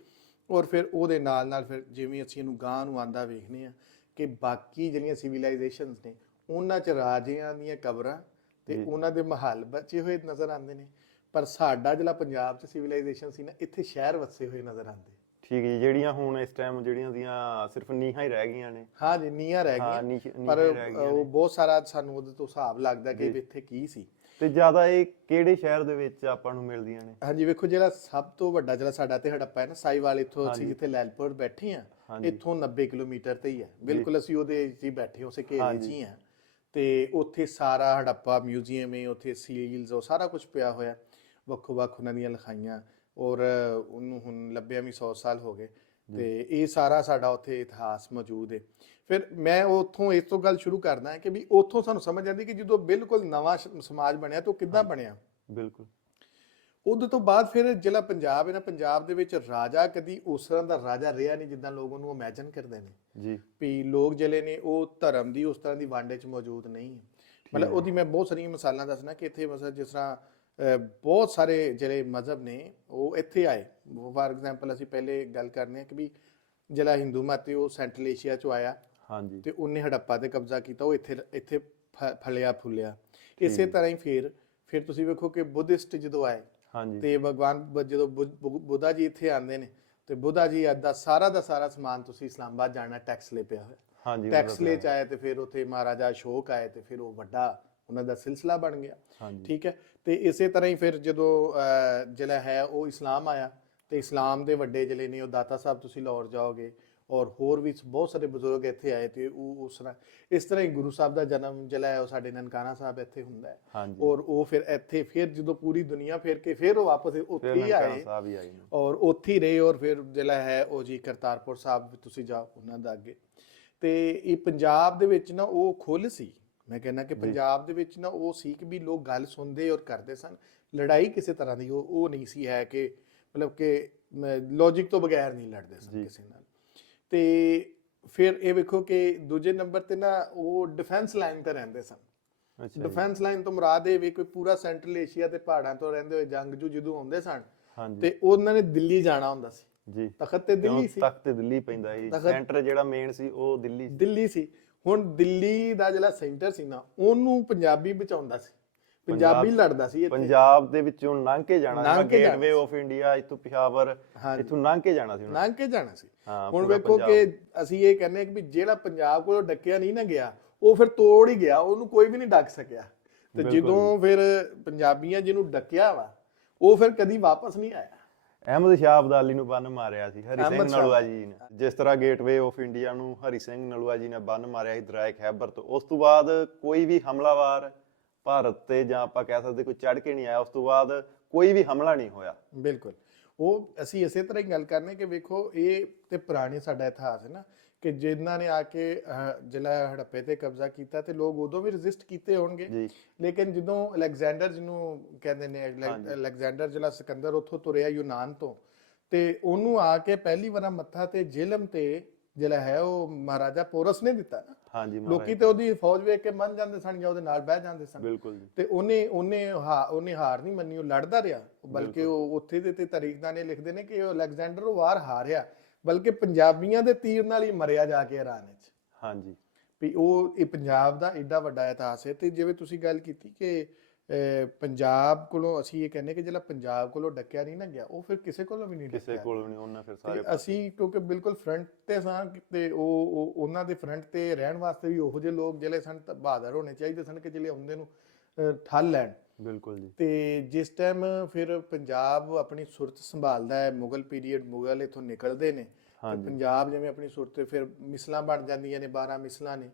ਔਰ ਫਿਰ ਉਹਦੇ ਨਾਲ ਨਾਲ ਫਿਰ ਜਿਵੇਂ ਅਸੀਂ ਇਹਨੂੰ ਗਾਂ ਨੂੰ ਆਂਦਾ ਵੇਖਨੇ ਆ ਕਿ ਬਾਕੀ ਜਿਹੜੀਆਂ ਸਿਵਲਾਈਜੇਸ਼ਨਸ ਨੇ ਉਹਨਾਂ ਚ ਰਾਜਿਆਂ ਦੀਆਂ ਕਬਰਾਂ ਤੇ ਉਹਨਾਂ ਦੇ ਮਹੱਲ ਬਚੇ ਹੋਏ ਨਜ਼ਰ ਆਉਂਦੇ ਨੇ। ਪਰ ਸਾਡਾ ਜਿਹੜਾ ਪੰਜਾਬ ਚ ਸਿਵਲਾਈਜੇਸ਼ਨ ਸੀ ਨਾ ਇੱਥੇ ਸ਼ਹਿਰ ਵਸੇ ਹੋਏ ਨਜ਼ਰ ਆਉਂਦੇ।
ਠੀਕ ਹੈ ਜੀ ਜਿਹੜੀਆਂ ਹੁਣ ਇਸ ਟਾਈਮ ਜਿਹੜੀਆਂ ਦੀਆਂ ਸਿਰਫ ਨੀਹਾਂ ਹੀ ਰਹਿ ਗਈਆਂ ਨੇ।
ਹਾਂ ਜੀ ਨੀਆਂ ਰਹਿ
ਹਾਂ
ਗਈਆਂ
ਨੀਹ-
ਪਰ
ਹੀ ਰਹਿ ਗਈਆਂ
ਉਹ
ਨੇ।
ਬਹੁਤ ਸਾਰਾ ਸਾਨੂੰ ਉਹਦੇ ਤੋਂ ਹਿਸਾਬ ਲੱਗਦਾ ਕਿ ਵੀ ਇੱਥੇ ਕੀ ਸੀ।
ਤੇ ਜ਼ਿਆਦਾ ਇਹ ਕਿਹੜੇ ਸ਼ਹਿਰ ਦੇ ਵਿੱਚ ਆਪਾਂ ਨੂੰ ਮਿਲਦੀਆਂ ਨੇ?
ਹਾਂਜੀ ਵੇਖੋ ਜਿਹੜਾ ਸਭ ਤੋਂ ਵੱਡਾ ਜਿਹੜਾ ਸਾਡਾ ਤੇ ਹੜੱਪਾ ਹੈ ਨਾ ਸਾਈਵਾਲ ਇੱਥੋਂ ਅਸੀਂ ਜਿੱਥੇ ਲੈਲਪੁਰ ਬੈਠੇ ਆ
ਹਾਂਜੀ।
ਇੱਥੋਂ 90 ਕਿਲੋਮੀਟਰ ਤੇ ਹੀ ਹੈ। ਬਿਲਕੁਲ ਅਸੀਂ ਉਹਦੇ 'ਚ ਹੀ ਬੈਠੇ ਉਸੇ ਘੇਰੇ 'ਚ
ਹਾਂਜੀ।
ਹੀ। ਆ ਤੇ ਉੱਥੇ ਸਾਰਾ ਹੜੱਪਾ ਮਿਊਜ਼ੀਅਮ ਹੈ ਉੱਥੇ ਸੀਲਸ ਉਹ ਸਾਰਾ ਕੁਝ ਪਿਆ ਹੋਇਆ। ਵੱਖ ਉਹਨਾਂ ਦੀਆਂ ਲਿਖਾਈਆਂ ਔਰ ਉਹਨੂੰ ਹੁਣ ਲੱਭਿਆ ਵੀ 100 ਸਾਲ ਹੋ ਗਏ ਤੇ ਇਹ ਸਾਰਾ ਸਾਡਾ ਉੱਥੇ ਇਤਿਹਾਸ ਮੌਜੂਦ ਹੈ ਫਿਰ ਮੈਂ ਉੱਥੋਂ ਇਸ ਤੋਂ ਗੱਲ ਸ਼ੁਰੂ ਕਰਦਾ ਹਾਂ ਕਿ ਵੀ ਉੱਥੋਂ ਸਾਨੂੰ ਸਮਝ ਆਉਂਦੀ ਕਿ ਜਦੋਂ ਬਿਲਕੁਲ ਨਵਾਂ ਸਮਾਜ ਬਣਿਆ ਤਾਂ ਉਹ ਕਿੱਦਾਂ ਬਣਿਆ?
ਬਿਲਕੁਲ।
ਉਦੋਂ ਤੋਂ ਬਾਅਦ ਫਿਰ ਜ਼ਿਲ੍ਹਾ ਪੰਜਾਬ ਹੈ ਨਾ ਪੰਜਾਬ ਦੇ ਵਿੱਚ ਰਾਜਾ ਕਦੀ ਉਸ ਤਰ੍ਹਾਂ ਦਾ ਰਾਜਾ ਰਿਹਾ ਨਹੀਂ ਜਿੱਦਾਂ ਲੋਕ ਉਹਨੂੰ ਇਮੇਜਿਨ ਕਰਦੇ ਨੇ।
ਜੀ।
ਵੀ ਲੋਕ ਜਿਹੜੇ ਨੇ ਉਹ ਧਰਮ ਦੀ ਉਸ ਤਰ੍ਹਾਂ ਦੀ ਵੰਡ 'ਚ ਮੌਜੂਦ ਨਹੀਂ। ਮਤਲਬ ਉਹਦੀ ਮੈਂ ਬਹੁਤ ਸਾਰੀਆਂ ਮਿਸਾਲਾਂ ਦੱਸਣਾ ਕਿ ਇੱਥੇ ਮਸਲ ਜਿਸ ਤਰ੍ਹਾਂ ਬਹੁਤ ਸਾਰੇ ਜਿਹੜੇ ਮਜ਼ਹਬ ਨੇ ਉਹ ਇੱਥੇ ਆਏ। ਫਾਰ ਐਗਜ਼ਾਮਪਲ ਅਸੀਂ ਪਹਿਲੇ ਗੱਲ ਕਰਨੇ ਆ ਕਿ ਵੀ ਜਿਹੜਾ ਹਿੰਦੂ ਮਤ ਉਹ ਸੈਂਟਰਲ ਏਸ਼ੀਆ 'ਚੋਂ ਆਇਆ
ਹਾਂਜੀ।
ਤੇ ਉਹਨੇ ਹੜੱਪਾ ਤੇ ਕਬਜ਼ਾ ਕੀਤਾ ਉਹ ਇੱਥੇ ਇੱਥੇ ਫਲਿਆ ਫੁੱਲਿਆ। ਇਸੇ ਤਰ੍ਹਾਂ ਹੀ ਫਿਰ ਫਿਰ ਤੁਸੀਂ ਵੇਖੋ ਕਿ ਬੁੱਧਿਸਟ ਜਦੋਂ ਆਏ
ਹਾਂਜੀ।
ਤੇ ਭਗਵਾਨ ਜਦੋਂ ਬੁੱਧ- ਜੀ ਇੱਥੇ ਆਉਂਦੇ ਨੇ ਤੇ ਬੁੱਧਾ ਜੀ ਦਾ ਸਾਰਾ ਦਾ ਸਾਰਾ ਸਮਾਨ ਤੁਸੀਂ ਇਸਲਾਮਾਬਾਦ ਜਾਣਾ ਟੈਕਸ ਲੈ ਪਿਆ ਹੋਇਆ।
ਹਾਂਜੀ
ਟੈਕਸ ਲੈ ਚ ਆਏ ਤੇ ਫਿਰ ਉੱਥੇ ਮਹਾਰਾਜਾ ਅਸ਼ੋਕ ਆਏ ਤੇ ਫਿਰ ਉਹ ਵੱਡਾ ਉਹਨਾਂ ਦਾ ਸਿਲਸਿਲਾ ਬਣ ਗਿਆ। ਠੀਕ ਹੈ? ਤੇ ਇਸੇ ਤਰ੍ਹਾਂ ਹੀ ਫਿਰ ਜਦੋਂ ਜਿਹੜਾ ਹੈ ਉਹ ਇਸਲਾਮ ਆਇਆ ਤੇ ਇਸਲਾਮ ਦੇ ਵੱਡੇ ਜਿਹੜੇ ਨੇ ਉਹ ਦਾਤਾ ਸਾਹਿਬ ਤੁਸੀਂ ਲਾਹੌਰ ਜਾਓਗੇ ਔਰ ਹੋਰ ਵੀ ਬਹੁਤ ਸਾਰੇ ਬਜ਼ੁਰਗ ਇੱਥੇ ਆਏ ਤੇ ਉਹ ਉਸ ਤਰ੍ਹਾਂ ਇਸ ਤਰ੍ਹਾਂ ਹੀ ਗੁਰੂ ਸਾਹਿਬ ਦਾ ਜਨਮ ਜਿਹੜਾ ਹੈ ਉਹ ਸਾਡੇ ਨਨਕਾਣਾ ਸਾਹਿਬ ਇੱਥੇ ਹੁੰਦਾ ਹੈ। ਔਰ ਉਹ ਫਿਰ ਇੱਥੇ ਫਿਰ ਜਦੋਂ ਪੂਰੀ ਦੁਨੀਆ ਫੇਰ ਕੇ ਫਿਰ ਉਹ ਵਾਪਸ ਉੱਥੇ ਹੀ ਆਏ ਔਰ ਉੱਥੇ ਹੀ ਰਹੇ ਔਰ ਫਿਰ ਜਿਹੜਾ ਹੈ ਉਹ ਜੀ ਕਰਤਾਰਪੁਰ ਸਾਹਿਬ ਤੁਸੀਂ ਜਾਓ ਉਹਨਾਂ ਦਾ ਅੱਗੇ। ਤੇ ਇਹ ਪੰਜਾਬ ਦੇ ਵਿੱਚ ਨਾ ਉਹ ਖੁੱਲ ਸੀ। ਮੈਂ ਕਹਿੰਦਾ ਕਿ ਪੰਜਾਬ ਦੇ ਵਿੱਚ ਨਾ ਉਹ ਸੀ ਕਿ ਵੀ ਲੋਕ ਗੱਲ ਸੁਣਦੇ ਔਰ ਕਰਦੇ ਸਨ। ਲੜਾਈ ਕਿਸੇ ਤਰ੍ਹਾਂ ਦੀ ਉਹ ਉਹ ਨਹੀਂ ਸੀ ਹੈ ਕਿ ਮਤਲਬ ਕਿ ਲੌਜੀਕ ਤੋਂ ਬਗੈਰ ਨਹੀਂ ਲੜਦੇ ਸਨ। ਕਿਸੇ ਨਾਲ। ਤੇ ਫਿਰ ਇਹ ਵੇਖੋ ਕਿ ਦੂਜੇ ਨੰਬਰ ਤੇ ਨਾ ਉਹ ਡਿਫੈਂਸ ਲਾਈਨ ਤੇ ਰਹਿੰਦੇ ਸਨ।
ਅੱਛਾ।
ਡਿਫੈਂਸ ਲਾਈਨ ਤੋਂ ਮੁਰਾਦ ਇਹ ਵੀ ਕੋਈ ਪੂਰਾ ਸੈਂਟਰਲ ਏਸ਼ੀਆ ਤੇ ਪਹਾੜਾਂ ਤੋਂ ਰਹਿੰਦੇ ਹੋਏ ਜੰਗਜੂ ਜਦੋਂ ਆਉਂਦੇ ਸਨ ਤੇ ਉਹਨਾਂ ਨੇ ਦਿੱਲੀ ਜਾਣਾ ਹੁੰਦਾ ਸੀ।
ਜੀ।
ਤਖਤ ਤੇ ਦਿੱਲੀ ਸੀ।
ਤਖਤ ਤੇ ਦਿੱਲੀ ਪੈਂਦਾ ਸੀ। ਸੈਂਟਰ ਜਿਹੜਾ ਮੇਨ ਸੀ ਉਹ ਦਿੱਲੀ ਸੀ।
ਦਿੱਲੀ ਸੀ। ਹੁਣ ਦਿੱਲੀ ਦਾ ਜਿਹੜਾ ਸੈਂਟਰ ਸੀ ਨਾ ਉਹਨੂੰ ਪੰਜਾਬੀ ਬਚਾਉਂਦਾ ਸੀ। ਪੰਜਾਬੀ ਲੜਦਾ ਸੀ ਇੱਥੇ।
ਪੰਜਾਬ ਦੇ ਵਿੱਚੋਂ ਲੰਘ ਕੇ ਜਾਣਾ
ਜਾਣਾ
ਗੇਟਵੇ ਆਫ ਇੰਡੀਆ ਇੱਥੋਂ ਪਿਸ਼ਾਵਰ। ਇੱਥੋਂ ਲੰਘ ਕੇ ਜਾਣਾ ਸੀ ਉਹਨਾਂ
ਲੰਘ ਕੇ ਜਾਣਾ ਸੀ। ਹੁਣ ਵੇਖੋ ਕਿ ਅਸੀਂ ਇਹ ਕਹਿੰਦੇ ਕਿ ਜਿਹੜਾ ਪੰਜਾਬ ਕੋਲੋਂ ਡੱਕਿਆ ਨਹੀਂ ਨਾ ਗਿਆ ਉਹ ਫਿਰ ਤੋੜ ਹੀ ਗਿਆ ਉਹਨੂੰ ਕੋਈ ਵੀ ਨਹੀਂ ਡੱਕ ਸਕਿਆ। ਤੇ ਜਦੋਂ ਫਿਰ ਪੰਜਾਬੀਆਂ ਜਿਹਨੂੰ ਡੱਕਿਆ ਵਾ ਉਹ ਫਿਰ ਕਦੀ ਵਾਪਸ ਨਹੀਂ ਆਇਆ।
ਅਹਿਮਦ ਸ਼ਾਹ ਅਬਦਾਲੀ ਨੂੰ ਬੰਨ ਮਾਰਿਆ ਸੀ ਹਰੀ ਸਿੰਘ। ਨਲੂਆ ਜੀ ਨੇ। ਜਿਸ ਤਰ੍ਹਾਂ ਗੇਟਵੇ ਆਫ ਇੰਡੀਆ ਨੂੰ ਹਰੀ ਸਿੰਘ ਨਲੂਆ ਜੀ ਨੇ ਬੰਨ ਮਾਰਿਆ ਸੀ ਦਰਾਇ ਖੈਬਰ ਤੋਂ ਉਸ ਤੋਂ ਬਾਅਦ ਕੋਈ ਵੀ ਹਮਲਾਵਾਰ ਭਾਰਤ ਤੇ ਜਾਂ ਆਪਾਂ ਕਹਿ ਸਕਦੇ ਕੋਈ ਚੜ ਕੇ ਨਹੀਂ ਆਇਆ ਉਸ ਤੋਂ ਬਾਅਦ ਕੋਈ ਵੀ ਹਮਲਾ ਨਹੀਂ ਹੋਇਆ।
ਬਿਲਕੁਲ। ਉਹ ਅਸੀਂ ਇਸੇ ਤਰ੍ਹਾਂ ਹੀ ਗੱਲ ਕਰਨੇ ਕਿ ਵੇਖੋ ਇਹ ਤੇ ਪੁਰਾਣੀ ਸਾਡਾ ਇਤਿਹਾਸ ਹੈ ਨਾ ਕਿ ਜਿਨ੍ਹਾਂ ਨੇ ਆ ਕੇ ਜ਼ਿਲ੍ਹਾ ਹੜੱਪੇ ਤੇ ਕਬਜ਼ਾ ਕੀਤਾ ਤੇ ਲੋਕ ਉਦੋਂ ਵੀ ਰੈਜ਼ਿਸਟ ਕੀਤੇ ਹੋਣਗੇ। ਲੇਕਿਨ ਜਦੋਂ ਅਲੈਗਜ਼ੈਂਡਰ ਜਿਹਨੂੰ ਕਹਿੰਦੇ ਨੇ ਅਲੈਗ- ਅਲੈਗਜ਼ੈਂਡਰ ਜਿਹੜਾ ਸਿਕੰਦਰ ਉੱਥੋਂ ਤੁਰਿਆ ਯੂਨਾਨ ਤੋਂ ਤੇ ਉਹਨੂੰ ਆ ਕੇ ਪਹਿਲੀ ਵਾਰ ਮੱਥਾ ਤੇ ਜੇਲਮ ਤੇ ਜਿਹੜਾ ਹੈ ਉਹ ਮਹਾਰਾਜਾ ਪੋਰਸ ਨੇ ਦਿੱਤਾ ਨਾ।
ਹਾਂਜੀ
ਲੋਕੀ ਤੇ ਉਹਦੀ ਫੌਜ ਵੇਖ ਕੇ ਮੰਨ ਜਾਂਦੇ ਸਨ ਜਾਂ ਉਹਦੇ ਨਾਲ ਬਹਿ ਜਾਂਦੇ ਸਨ।
ਬਿਲਕੁਲ
ਤੇ ਉਹਨੇ ਉਹਨੇ ਉਹਨੇ ਹਾਰ ਨਹੀਂ ਮੰਨੀ ਉਹ ਲੜਦਾ ਰਿਹਾ। ਬਲਕਿ ਉਹ ਉੱਥੇ ਦੇ ਤੇ ਤਾਰੀਖਦਾਨੇ ਲਿਖਦੇ ਨੇ ਕਿ ਉਹ ਅਲੈਗਜ਼ੈਂਡਰ ਉਹ ਵਾਰ ਹਾਰਿਆ। ਬਲਕਿ ਪੰਜਾਬੀਆਂ ਦੇ ਤੀਰ ਨਾਲ ਹੀ ਮਰਿਆ ਜਾ ਕੇ ਇਰਾਨ ਵਿੱਚ।
ਹਾਂਜੀ।
ਵੀ ਉਹ ਇਹ ਪੰਜਾਬ ਦਾ ਐਡਾ ਵੱਡਾ ਇਤਿਹਾਸ ਹੈ ਤੇ ਜਿਵੇਂ ਤੁਸੀਂ ਗੱਲ ਕੀਤੀ ਕਿ ਪੰਜਾਬ ਕੋਲੋਂ ਅਸੀਂ ਇਹ ਕਹਿੰਦੇ ਕਿ ਜਿਹੜਾ ਪੰਜਾਬ ਕੋਲੋਂ ਡੱਕਿਆ ਨਹੀਂ ਨਾ ਗਿਆ ਉਹ ਫਿਰ ਕਿਸੇ ਕੋਲੋਂ ਵੀ ਨਹੀਂ
ਕਿਸੇ ਕੋਲ ਨਹੀਂ ਉਹਨਾਂ ਫਿਰ ਸਾਰੇ
ਅਸੀਂ ਕਿਉਂਕਿ ਬਿਲਕੁਲ ਫਰੰਟ ਤੇ ਸਾਂ ਤੇ ਉਹ ਉਹ- ਉਹਨਾਂ ਦੇ ਫਰੰਟ ਤੇ ਰਹਿਣ ਵਾਸਤੇ ਵੀ ਉਹੋ ਜਿਹੇ ਲੋਕ ਜਿਹੜੇ ਸਨ ਬਹਾਦਰ ਹੋਣੇ ਚਾਹੀਦੇ ਸਨ ਕਿ ਜਿਹੜੇ ਆਉਂਦੇ ਨੂੰ ਠੱਲ ਲੈਣ।
ਬਿਲਕੁਲ ਜੀ।
ਤੇ ਜਿਸ ਟਾਈਮ ਫਿਰ ਪੰਜਾਬ ਆਪਣੀ ਸੁਰਤ ਸੰਭਾਲਦਾ ਹੈ ਮੁਗਲ ਪੀਰੀਅਡ ਮੁਗਲ ਇਥੋਂ ਨਿਕਲਦੇ ਨੇ ਤੇ ਪੰਜਾਬ ਜਿਵੇਂ ਆਪਣੀ ਸੁਰਤ ਤੇ ਫਿਰ ਮਿਸਲਾਂ ਬਣ ਜਾਂਦੀਆਂ ਨੇ 12 ਮਿਸਲਾਂ ਨੇ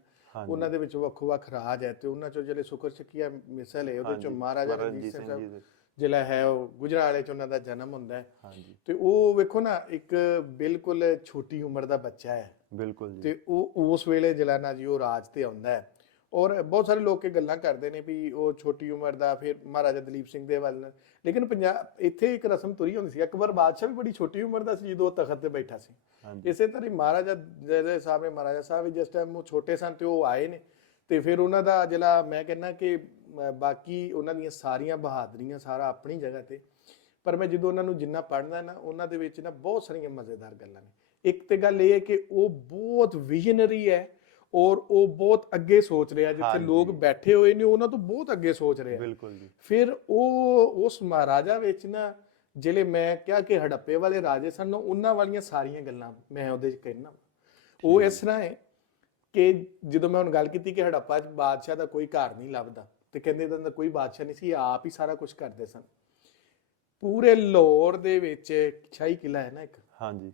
ਉਹਨਾਂ ਦੇ ਵਿੱਚ ਵੱਖੋ ਵੱਖ ਰਾਜ ਹੈ ਤੇ ਉਹਨਾਂ ਚੋਂ ਜਿਹੜੇ ਸ਼ੁਕਰ ਚੱਕੀਆ ਮਿਸਲ ਹੈ ਉਹਦੇ ਚੋਂ ਮਹਾਰਾਜਾ ਰਣਜੀਤ ਸਿੰਘ ਸਾਹਿਬ ਜਿਹੜਾ ਹੈ ਉਹ ਗੁਜਰਾਲੇ ਚ ਉਹਨਾਂ ਦਾ ਜਨਮ ਹੁੰਦਾ ਹੈ।
ਹਾਂਜੀ।
ਤੇ ਉਹ ਵੇਖੋ ਨਾ ਇੱਕ ਬਿਲਕੁਲ ਛੋਟੀ ਉਮਰ ਦਾ ਬੱਚਾ ਹੈ।
ਬਿਲਕੁਲ ਜੀ।
ਤੇ ਉਹ ਉਸ ਵੇਲੇ ਜਿਹੜਾ ਨਾ ਜੀ ਉਹ ਰਾਜ ਤੇ ਆਉਂਦਾ ਹੈ। ਔਰ ਬਹੁਤ ਸਾਰੇ ਲੋਕ ਇਹ ਗੱਲਾਂ ਕਰਦੇ ਨੇ ਵੀ ਉਹ ਛੋਟੀ ਉਮਰ ਦਾ ਫਿਰ ਮਹਾਰਾਜਾ ਦਲੀਪ ਸਿੰਘ ਦੇ ਵੱਲ। ਲੇਕਿਨ ਪੰਜਾਬ ਇੱਥੇ ਇੱਕ ਰਸਮ ਤੁਰੀ ਹੁੰਦੀ ਸੀ। ਅਕਬਰ ਬਾਦਸ਼ਾਹ ਵੀ ਬੜੀ ਛੋਟੀ ਉਮਰ ਦਾ ਸੀ ਜਦੋਂ ਉਹ ਤਖਤ ਤੇ ਬੈਠਾ ਸੀ। ਇਸੇ ਤਰ੍ਹਾਂ ਹੀ ਮਹਾਰਾਜਾ ਜਿਹੜੇ ਸਾਹਿਬ ਨੇ ਮਹਾਰਾਜਾ ਸਾਹਿਬ ਵੀ ਜਿਸ ਟਾਈਮ ਉਹ ਛੋਟੇ ਸਨ ਤੇ ਉਹ ਆਏ ਨੇ। ਤੇ ਫਿਰ ਉਹਨਾਂ ਦਾ ਜਿਹੜਾ ਮੈਂ ਕਹਿੰਦਾ ਕਿ ਬਾਕੀ ਉਹਨਾਂ ਦੀਆਂ ਸਾਰੀਆਂ ਬਹਾਦਰੀਆਂ ਸਾਰਾ ਆਪਣੀ ਜਗ੍ਹਾ ਤੇ। ਪਰ ਮੈਂ ਜਦੋਂ ਉਹਨਾਂ ਨੂੰ ਜਿੰਨਾ ਪੜ੍ਹਦਾ ਨਾ ਉਹਨਾਂ ਦੇ ਵਿੱਚ ਨਾ ਬਹੁਤ ਸਾਰੀਆਂ ਮਜ਼ੇਦਾਰ ਗੱਲਾਂ ਨੇ। ਇੱਕ ਤੇ ਗੱਲ ਇਹ ਹੈ ਕਿ ਉਹ ਬਹੁਤ ਵਿਜ਼ਨਰੀ ਹੈ। ਔਰ ਉਹ ਬਹੁਤ ਅੱਗੇ ਸੋਚ ਰਿਹਾ ਜਿੱਥੇ। ਲੋਕ ਬੈਠੇ ਹੋਏ ਨੇ ਉਹਨਾਂ ਤੋਂ ਬਹੁਤ ਅੱਗੇ ਸੋਚ ਰਿਹਾ।
ਬਿਲਕੁਲ ਜੀ।
ਫਿਰ ਉਹ ਉਸ ਮਹਾਰਾਜਾ ਵਿੱਚ ਨਾ ਜਿਹੜੇ ਮੈਂ ਕਿਹਾ ਕਿ ਹੜੱਪੇ ਵਾਲੇ ਰਾਜੇ ਸਨ ਉਹਨਾਂ ਵਾਲੀਆਂ ਸਾਰੀਆਂ ਗੱਲਾਂ ਮੈਂ ਉਹਦੇ ਚ ਕਹਿਣਾ ਉਹ ਇਸ ਤਰ੍ਹਾਂ ਹੈ ਕਿ ਜਦੋਂ ਮੈਂ ਹੁਣ ਗੱਲ ਕੀਤੀ ਕਿ ਹੜੱਪਾ ਚ ਬਾਦਸ਼ਾਹ ਦਾ ਕੋਈ ਘਰ ਨਹੀਂ ਲੱਭਦਾ ਤੇ ਕਹਿੰਦੇ ਤਾਂ ਕੋਈ ਬਾਦਸ਼ਾਹ ਨਹੀਂ ਸੀ ਆਪ ਹੀ ਸਾਰਾ ਕੁਝ ਕਰਦੇ ਸਨ। ਪੂਰੇ ਲਾਹੌਰ ਦੇ ਵਿੱਚ ਸ਼ਾਹੀ ਕਿਲਾ ਹੈ ਨਾ ਇੱਕ?
ਹਾਂਜੀ।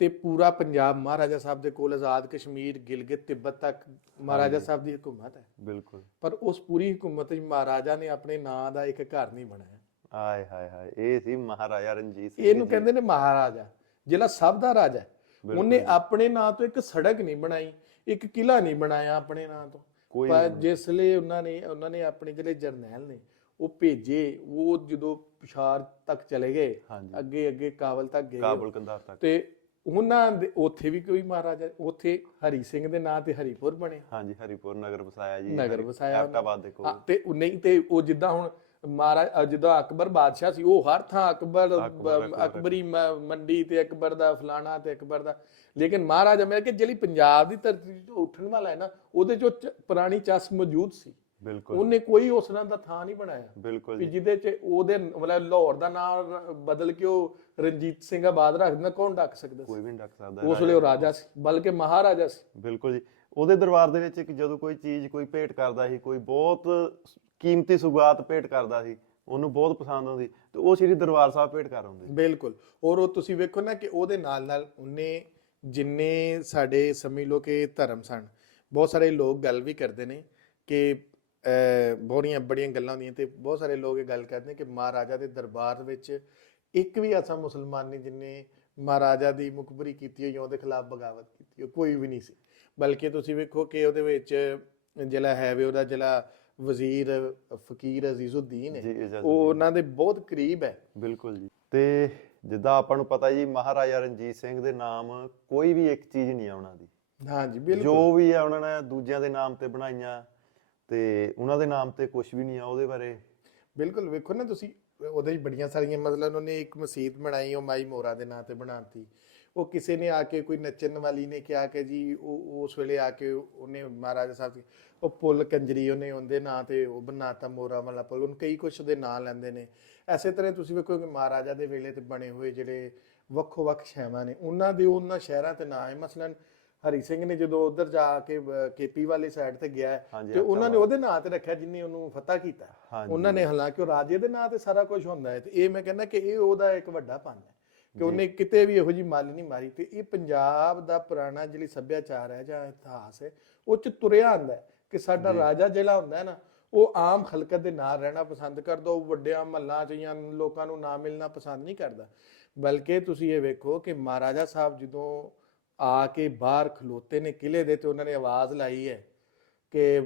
ਤੇ ਪੂਰਾ ਪੰਜਾਬ ਮਹਾਰਾਜਾ ਸਾਹਿਬ ਦੇ ਕੋਲ ਆਜ਼ਾਦ ਕਸ਼ਮੀਰ ਗਿਲਗਿਤ ਤਿੱਬਤ ਤੱਕ ਮਹਾਰਾਜਾ। ਸਾਹਿਬ ਦੀ ਹਕੂਮਤ ਹੈ
ਬਿਲਕੁਲ
ਪਰ ਉਸ ਪੂਰੀ ਹਕੂਮਤ ਵਿੱਚ ਮਹਾਰਾਜਾ ਨੇ ਆਪਣੇ ਨਾਂ ਦਾ ਇੱਕ ਘਰ ਨਹੀਂ ਬਣਾਇਆ
ਆਏ ਹਾਏ ਹਾਏ ਇਹ ਸੀ ਮਹਾਰਾਜਾ ਰਣਜੀਤ ਸਿੰਘ
ਇਹਨੂੰ। ਕਹਿੰਦੇ ਨੇ ਮਹਾਰਾਜਾ ਜਿਹੜਾ ਸਭ ਦਾ ਰਾਜਾ ਉਹਨੇ। ਆਪਣੇ ਨਾਂ ਤੋਂ ਇੱਕ ਸੜਕ ਨਹੀਂ ਬਣਾਈ ਇੱਕ ਕਿਲਾ ਨਹੀਂ ਬਣਾਇਆ ਆਪਣੇ ਨਾਂ ਤੋਂ ਪਰ। ਜਿਸ ਲਈ ਉਹਨਾਂ ਨੇ ਉਹਨਾਂ ਨੇ ਆਪਣੇ ਜਿਹੜੇ ਜਰਨੈਲ ਨੇ ਉਹ ਭੇਜੇ ਉਹ ਜਦੋਂ ਪਿਸ਼ਾਰ ਤੱਕ ਚਲੇ ਗਏ ਅੱਗੇ ਅੱਗੇ ਕਾਬਲ ਤੱਕ ਗਏ
ਕਾਬਲ ਕੰਧਾਰ ਤੱਕ
ਤੇ ਉਹਨਾਂ ਦੇ ਉੱਥੇ ਵੀ ਕੋਈ ਮਹਾਰਾਜਾ ਉੱਥੇ ਹਰੀ ਸਿੰਘ ਦੇ ਨਾਂ ਤੇ ਹਰੀਪੁਰ ਬਣਿਆ
ਹਾਂਜੀ ਹਰੀਪੁਰ ਨਗਰ ਵਸਾਇਆ ਜੀ
ਨਗਰ ਵਸਾਇਆ
ਐਬਟਾਬਾਦ ਦੇ ਕੋਲ।
ਤੇ ਉਹ ਨਹੀਂ ਤੇ ਉਹ ਜਿੱਦਾਂ ਹੁਣ ਮਹਾਰਾਜ ਜਿੱਦਾਂ ਅਕਬਰ ਬਾਦਸ਼ਾਹ ਸੀ ਉਹ ਹਰ ਥਾਂ ਅਕਬਰ
ਅਕਬਰ,
ਮੰਡੀ ਤੇ ਅਕਬਰ ਦਾ ਫਲਾਣਾ ਤੇ ਅਕਬਰ ਦਾ। ਲੇਕਿਨ ਮਹਾਰਾਜਾ ਮੈਂ ਕਿ ਜਿਹੜੀ ਪੰਜਾਬ ਦੀ ਧਰਤੀ ਤੋਂ ਉੱਠਣ ਵਾਲਾ ਹੈ ਨਾ ਉਹਦੇ ਚ- ਪੁਰਾਣੀ ਚਸ ਮੌਜੂਦ ਸੀ।
ਬਿਲਕੁਲ।
ਉਹਨੇ ਕੋਈ ਉਸ ਤਰ੍ਹਾਂ ਦਾ ਥਾਂ ਨਹੀਂ ਬਣਾਇਆ।
ਬਿਲਕੁਲ ਜੀ।
ਜਿਹਦੇ ਚ ਉਹਦੇ ਮਤਲਬ ਲਾਹੌਰ ਦਾ ਨਾਮ ਬਦਲ ਕੇ ਉਹ ਰਣਜੀਤ ਸਿੰਘ ਆਬਾਦ ਰੱਖ ਦਿੰਦਾ ਕੌਣ ਡੱਕ ਸਕਦਾ
ਕੋਈ ਵੀ ਨਹੀਂ ਡੱਕ ਸਕਦਾ
ਉਸ ਵੇਲੇ ਉਹ ਰਾਜਾ ਸੀ ਬਲਕਿ ਮਹਾਰਾਜਾ ਸੀ।
ਬਿਲਕੁਲ ਜੀ। ਉਹਦੇ ਦਰਬਾਰ ਦੇ ਵਿੱਚ ਇੱਕ ਜਦੋਂ ਕੋਈ ਚੀਜ਼ ਕੋਈ ਭੇਟ ਕਰਦਾ ਸੀ ਕੋਈ ਬਹੁਤ ਕੀਮਤੀ ਸੁਗਾਤ ਭੇਟ ਕਰਦਾ ਸੀ ਉਹਨੂੰ ਬਹੁਤ ਪਸੰਦ ਆਉਂਦੀ ਤੇ ਉਹ ਸ੍ਰੀ ਦਰਬਾਰ ਸਾਹਿਬ ਭੇਟ ਕਰ ਆਉਂਦੇ
ਬਿਲਕੁਲ। ਔਰ ਉਹ ਤੁਸੀਂ ਵੇਖੋ ਨਾ ਕਿ ਉਹਦੇ ਨਾਲ ਨਾਲ ਉਹਨੇ ਜਿੰਨੇ ਸਾਡੇ ਸਮਝ ਕਿ ਧਰਮ ਸਨ ਬਹੁਤ ਸਾਰੇ ਲੋਕ ਗੱਲ ਵੀ ਕਰਦੇ ਨੇ ਕਿ ਬਹੁੜੀਆਂ ਬੜੀਆਂ ਗੱਲਾਂ ਹੁੰਦੀਆਂ ਤੇ ਬਹੁਤ ਸਾਰੇ ਲੋਕ ਇਹ ਗੱਲ ਕਰਦੇ ਨੇ ਕਿ ਮਹਾਰਾਜਾ ਦੇ ਦਰਬਾਰ ਵਿੱਚ ਇੱਕ ਵੀ ਐਸਾ ਮੁਸਲਮਾਨ ਨਹੀਂ ਜਿਨੇ ਮਹਾਰਾਜਾ ਦੀ ਮੁਖਬਰੀ ਕੀਤੀ ਹੋਈ ਉਹਦੇ ਖਿਲਾਫ ਬਗਾਵਤ ਕੀਤੀ ਹੋ ਕੋਈ ਵੀ ਨਹੀਂ ਸੀ। ਬਲਕਿ ਤੁਸੀਂ ਵੇਖੋ ਕਿ ਉਹਦੇ ਵਿੱਚ ਜਿਹੜਾ ਹੈ ਵੀ ਉਹਦਾ ਜਿਹੜਾ ਵਜ਼ੀਰ ਫਕੀਰ ਅਜ਼ੀਜ਼ੁদ্ਦੀਨ ਹੈ
ਜੀ
ਉਹ। ਉਹਨਾਂ ਦੇ ਬਹੁਤ ਕਰੀਬ ਹੈ।
ਬਿਲਕੁਲ ਜੀ। ਤੇ ਜਿੱਦਾਂ ਆਪਾਂ ਨੂੰ ਪਤਾ ਜੀ ਮਹਾਰਾਜਾ ਰਣਜੀਤ ਸਿੰਘ ਦੇ ਨਾਮ ਕੋਈ ਵੀ ਇੱਕ ਚੀਜ਼ ਨਹੀਂ ਆ ਉਹਨਾਂ ਦੀ।
ਹਾਂਜੀ ਬਿਲਕੁਲ।
ਜੋ ਵੀ ਆ ਉਹਨਾਂ ਨੇ ਦੂਜਿਆਂ ਦੇ ਨਾਮ ਤੇ ਬਣਾਈਆਂ ਤੇ ਉਹਨਾਂ ਦੇ ਨਾਮ ਤੇ ਕੁਝ ਵੀ ਨਹੀਂ ਆ ਉਹਦੇ ਬਾਰੇ?
ਬਿਲਕੁਲ, ਵੇਖੋ ਨਾ ਤੁਸੀਂ, ਉਹਦੇ ਹੀ ਬੜੀਆਂ ਸਾਰੀਆਂ, ਮਤਲਬ ਉਹਨੇ ਇੱਕ ਮਸਜਿਦ ਬਣਾਈ, ਉਹ ਮਾਈ ਮੋਰਾ ਦੇ ਨਾਂ ਤੇ ਬਣਾਤੀ। ਉਹ ਕਿਸੇ ਨੇ ਆ ਕੇ ਕੋਈ ਨੱਚਣ ਵਾਲੀ ਨੇ ਕਿਹਾ ਕਿ ਜੀ, ਉਹ ਉਸ ਵੇਲੇ ਆ ਕੇ ਉਹਨੇ ਮਹਾਰਾਜਾ ਸਾਹਿਬ ਉਹ ਪੁੱਲ ਕੰਜਰੀ ਉਹਨੇ ਉਹਦੇ ਨਾਂ ਤੇ ਉਹ ਬਣਾਤਾ, ਮੋਰਾ ਵਾਲਾ ਪੁੱਲ। ਉਹਨ ਕਈ ਕੁਛ ਦੇ ਨਾਂ ਲੈਂਦੇ ਨੇ। ਐਸੇ ਤਰ੍ਹਾਂ ਤੁਸੀਂ ਵੇਖੋ ਕਿ ਮਹਾਰਾਜਾ ਦੇ ਵੇਲੇ ਤੇ ਬਣੇ ਹੋਏ ਜਿਹੜੇ ਵੱਖੋ ਵੱਖ ਸ਼ਹਿਰਾਂ ਨੇ, ਉਹਨਾਂ ਦੇ ਉਹਨਾਂ ਸ਼ਹਿਰਾਂ ਤੇ ਨਾਂ ਹੈ। ਮਸਲਨ ਹਰੀ ਸਿੰਘ ਨੇ ਜਦੋਂ ਉਧਰ ਜਾ ਕੇ ਕੇਪੀ ਵਾਲੀ ਸਾਈਡ ਤੇ ਗਿਆ ਤੇ ਉਹਨਾਂ ਨੇ। ਉਹਦੇ ਨਾਂ ਤੇ ਰੱਖਿਆ ਜਿਨੇ ਉਹਨੂੰ ਫਤਹ ਕੀਤਾ। ਉਹਨਾਂ ਨੇ ਹਾਲਾਂਕਿ ਉਹ ਰਾਜੇ ਦੇ ਨਾਂ ਤੇ ਸਾਰਾ ਕੁਝ ਹੁੰਦਾ ਹੈ ਤੇ ਇਹ ਮੈਂ ਕਹਿੰਦਾ ਕਿ ਇਹ ਉਹਦਾ ਇੱਕ ਵੱਡਾ ਪੰਨ ਹੈ ਕਿ ਉਹਨੇ ਕਿਤੇ ਵੀ ਇਹੋ ਜੀ ਮੱਲ ਨਹੀਂ ਮਾਰੀ ਤੇ ਇਹ ਪੰਜਾਬ ਦਾ ਪੁਰਾਣਾ ਜਿਹੜੀ ਸੱਭਿਆਚਾਰ ਹੈ ਜਾਂ ਇਤਿਹਾਸ ਹੈ ਉਹ ਚ ਤੁਰਿਆ ਆਂਦਾ ਕਿ ਸਾਡਾ ਰਾਜਾ ਜਿਹੜਾ ਹੁੰਦਾ ਹੈ ਨਾ ਉਹ ਆਮ ਖਲਕਤ ਦੇ ਨਾਲ ਰਹਿਣਾ ਪਸੰਦ ਕਰਦਾ ਉਹ ਵੱਡਿਆਂ ਮਹੱਲਾਂ ਚ ਜਾਂ ਲੋਕਾਂ ਨੂੰ ਨਾ ਮਿਲਣਾ ਪਸੰਦ ਨਹੀਂ ਕਰਦਾ ਬਲਕਿ ਤੁਸੀਂ ਇਹ ਵੇਖੋ ਕਿ ਮਹਾਰਾਜਾ ਸਾਹਿਬ ਜਦੋਂ ਆ ਕੇ ਬਾਹਰ ਖਲੋਤੇ ਨੇ ਕਿਲੇ ਦੇ ਤੇ ਉਹਨਾਂ ਨੇ ਆਵਾਜ਼ ਲਾਈ ਹੈ ਕਿ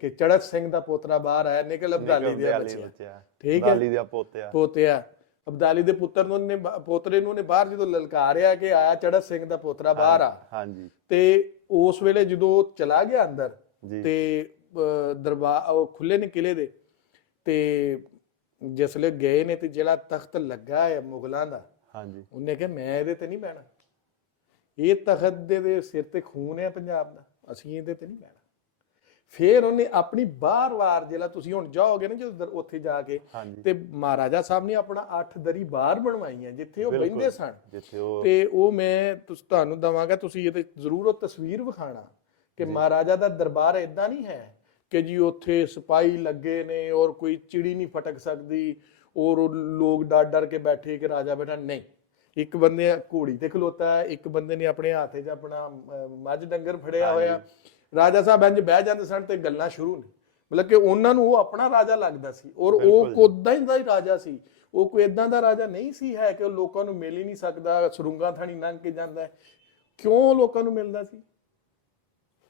ਕਿ ਚੜਕ ਸਿੰਘ ਦਾ ਪੋਤਰਾ ਬਾਹਰ ਆਇਆ ਨਿਕਲ ਅਬਦਾਲੀ ਦੇ ਬੱਚਿਆ। ਠੀਕ ਹੈ।
ਅਬਦਾਲੀ ਦਾ ਪੋਤਿਆ।
ਪੋਤਿਆ। ਅਬਦਾਲੀ ਦੇ ਪੁੱਤਰ ਨੂੰ ਨੇ ਪੋਤਰੇ ਨੂੰ ਨੇ ਬਾਹਰ ਜਦੋਂ ਲਲਕਾਰਿਆ ਕਿ ਆਇਆ ਚੜਤ ਸਿੰਘ ਦਾ ਪੋਤਰਾ ਬਾਹਰ ਆ।
ਹਾਂਜੀ।
ਤੇ ਉਸ ਵੇਲੇ ਜਦੋਂ ਉਹ ਚਲਾ ਗਿਆ ਅੰਦਰ ਤੇ ਦਰਬਾਰ ਉਹ ਖੁੱਲੇ ਨੇ ਕਿਲੇ ਦੇ ਤੇ ਜਿਸਲੇ ਗਏ ਨੇ ਤੇ ਜਿਹੜਾ ਤਖਤ ਲੱਗਾ ਹੈ ਮੁਗਲਾਂ ਦਾ
ਹਾਂਜੀ।
ਉਹਨੇ ਕਿਹਾ ਮੈਂ ਇਹਦੇ ਤੇ ਨਹੀਂ ਬਹਿਣਾ। ਇਹ ਤਖਤ ਦੇ ਦੇ ਸਿਰ ਤੇ ਖੂਨ ਹੈ ਪੰਜਾਬ ਦਾ। ਅਸੀਂ ਇਹਦੇ ਤੇ ਨਹੀਂ ਬਹਿਣਾ। ਫਿਰ ਉਹਨੇ ਆਪਣੀ ਬਾਰ-ਬਾਰ ਜਿਹੜਾ ਤੁਸੀਂ ਹੁਣ ਜਾਓਗੇ ਨਾ ਜਦੋਂ ਉੱਥੇ ਜਾ ਕੇ ਤੇ ਮਹਾਰਾਜਾ ਸਾਹਿਬ ਨੇ ਆਪਣਾ ਅੱਠ ਦਰੀ ਬਾਹਰ ਬਣਵਾਈਆਂ ਜਿੱਥੇ ਉਹ। ਬੈਠਦੇ ਸਨ।
ਜਿੱਥੇ ਉਹ
ਤੇ ਉਹ ਮੈਂ ਤੁਸ- ਤੁਹਾਨੂੰ ਦਵਾਂਗਾ ਤੁਸੀਂ ਇਹਦੇ ਜ਼ਰੂਰ ਉਹ ਤਸਵੀਰ ਵਿਖਾਣਾ ਕਿ ਮਹਾਰਾਜਾ ਦਾ ਦਰਬਾਰ ਇਦਾਂ ਨਹੀਂ ਹੈ ਕਿ ਜੀ ਉੱਥੇ ਸਿਪਾਹੀ ਲੱਗੇ ਨੇ ਔਰ ਕੋਈ ਚਿੜੀ ਨਹੀਂ ਫਟਕ ਸਕਦੀ ਔਰ ਲੋਕ ਡਰ ਡਰ ਕੇ ਬੈਠੇ ਕਿ ਰਾਜਾ ਬੈਠਾ ਨਹੀਂ। ਇੱਕ ਬੰਦੇ ਘੋੜੀ ਤੇ ਖਲੋਤਾ ਹੈ ਇੱਕ ਬੰਦੇ ਨੇ ਆਪਣੇ ਹੱਥੇ 'ਚ ਆਪਣਾ ਅਹ, ਮੱਝ ਡੰਗਰ ਫੜਿਆ ਹੋਇਆ। ਰਾਜਾ ਸਾਹਿਬ ਇੰਜ ਬਹਿ ਜਾਂਦੇ ਸਨ ਤੇ ਗੱਲਾਂ ਸ਼ੁਰੂ ਨੇ ਮਤਲਬ ਕਿ ਉਹਨਾਂ ਨੂੰ ਉਹ ਆਪਣਾ ਰਾਜਾ ਲੱਗਦਾ ਸੀ ਔਰ ਉਹ। ਉਦਾਂ ਹੀ ਦਾ ਹੀ ਰਾਜਾ ਸੀ। ਉਹ ਕੋਈ ਇਦਾਂ ਦਾ ਰਾਜਾ ਨਹੀਂ ਸੀ ਹੈ ਕਿ ਉਹ ਲੋਕਾਂ ਨੂੰ ਮਿਲ ਹੀ ਨਹੀਂ ਸਕਦਾ ਸਰੂੰਗਾ ਥਾਣੀ ਲੰਘ ਕੇ ਜਾਂਦਾ ਹੈ। ਕਿਉਂ ਲੋਕਾਂ ਨੂੰ ਮਿਲਦਾ ਸੀ?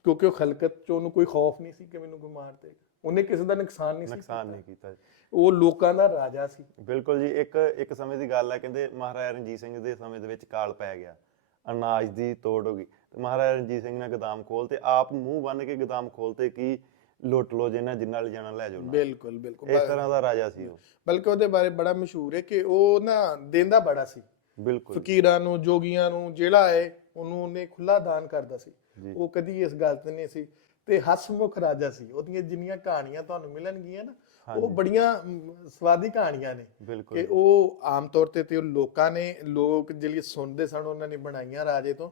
ਕਿਉਂਕਿ ਉਹ ਖਲਕਤ ਚ ਉਹਨੂੰ ਕੋਈ ਖੌਫ ਨਹੀਂ ਸੀ ਕਿ ਮੈਨੂੰ ਕੋਈ ਮਾਰ ਦੇਗਾ ਉਹਨੇ ਕਿਸੇ ਦਾ ਨੁਕਸਾਨ ਨਹੀਂ ਸੀ
ਨੁਕਸਾਨ। ਨਹੀਂ ਕੀਤਾ
ਉਹ ਲੋਕਾਂ ਦਾ ਰਾਜਾ ਸੀ।
ਬਿਲਕੁਲ ਜੀ ਇੱਕ ਇੱਕ ਸਮੇਂ ਦੀ ਗੱਲ ਹੈ ਕਹਿੰਦੇ ਮਹਾਰਾਜਾ ਰਣਜੀਤ ਸਿੰਘ ਦੇ ਸਮੇਂ ਦੇ ਵਿੱਚ ਕਾਲ ਪੈ ਗਿਆ ਅਨਾਜ ਦੀ ਤੋੜ ਹੋ ਗਈ। ਤੇ ਮਹਾਰਾਜਾ ਰਣਜੀਤ ਸਿੰਘ ਨੇ ਗੋਦਾਮ ਖੋਲ ਤੇ ਆਪ ਮੂੰਹ ਬੰਨ ਕੇ ਗੋਦਾਮ ਖੋਲਤੇ ਕਿ ਲੁੱਟ ਲੋ ਜਿੰਨਾ ਜਿੰਨਾ ਲੈ ਜਾਣਾ ਲੈ ਜਾਓ।
ਬਿਲਕੁਲ ਬਿਲਕੁਲ।
ਇਸ ਤਰ੍ਹਾਂ ਦਾ ਰਾਜਾ ਸੀ ਉਹ।
ਬਲਕਿ ਉਹਦੇ ਬਾਰੇ ਬੜਾ ਮਸ਼ਹੂਰ ਹੈ ਕਿ ਉਹ ਨਾ ਦਿੰਦਾ ਬੜਾ ਸੀ।
ਬਿਲਕੁਲ।
ਫਕੀਰਾਂ ਨੂੰ ਜੋਗੀਆਂ ਨੂੰ ਜਿਹੜਾ ਹੈ ਉਹਨੂੰ ਉਹਨੇ ਖੁੱਲਾ ਦਾਨ ਕਰਦਾ ਸੀ।
ਜੀ।
ਉਹ ਕਦੀ ਇਸ ਗੱਲ ਤੇ ਨਹੀਂ ਸੀ। ਤੇ ਹਸਮੁਖ ਰਾਜਾ ਸੀ। ਉਹਦੀਆਂ ਜਿੰਨੀਆਂ ਕਹਾਣੀਆਂ ਤੁਹਾਨੂੰ ਮਿਲਣਗੀਆਂ ਨਾ ਉਹ ਬੜੀਆਂ ਸਵਾਦੀ ਕਹਾਣੀਆਂ ਨੇ ਕਿ ਉਹ ਆਮ ਤੌਰ ਤੇ ਤੇ ਉਹ ਲੋਕਾਂ ਨੇ ਲੋਕ ਜਿਹੜੀ ਸੁਣਦੇ ਸਨ ਉਹਨਾਂ ਨੇ ਬਣਾਈਆਂ ਰਾਜੇ ਤੋਂ।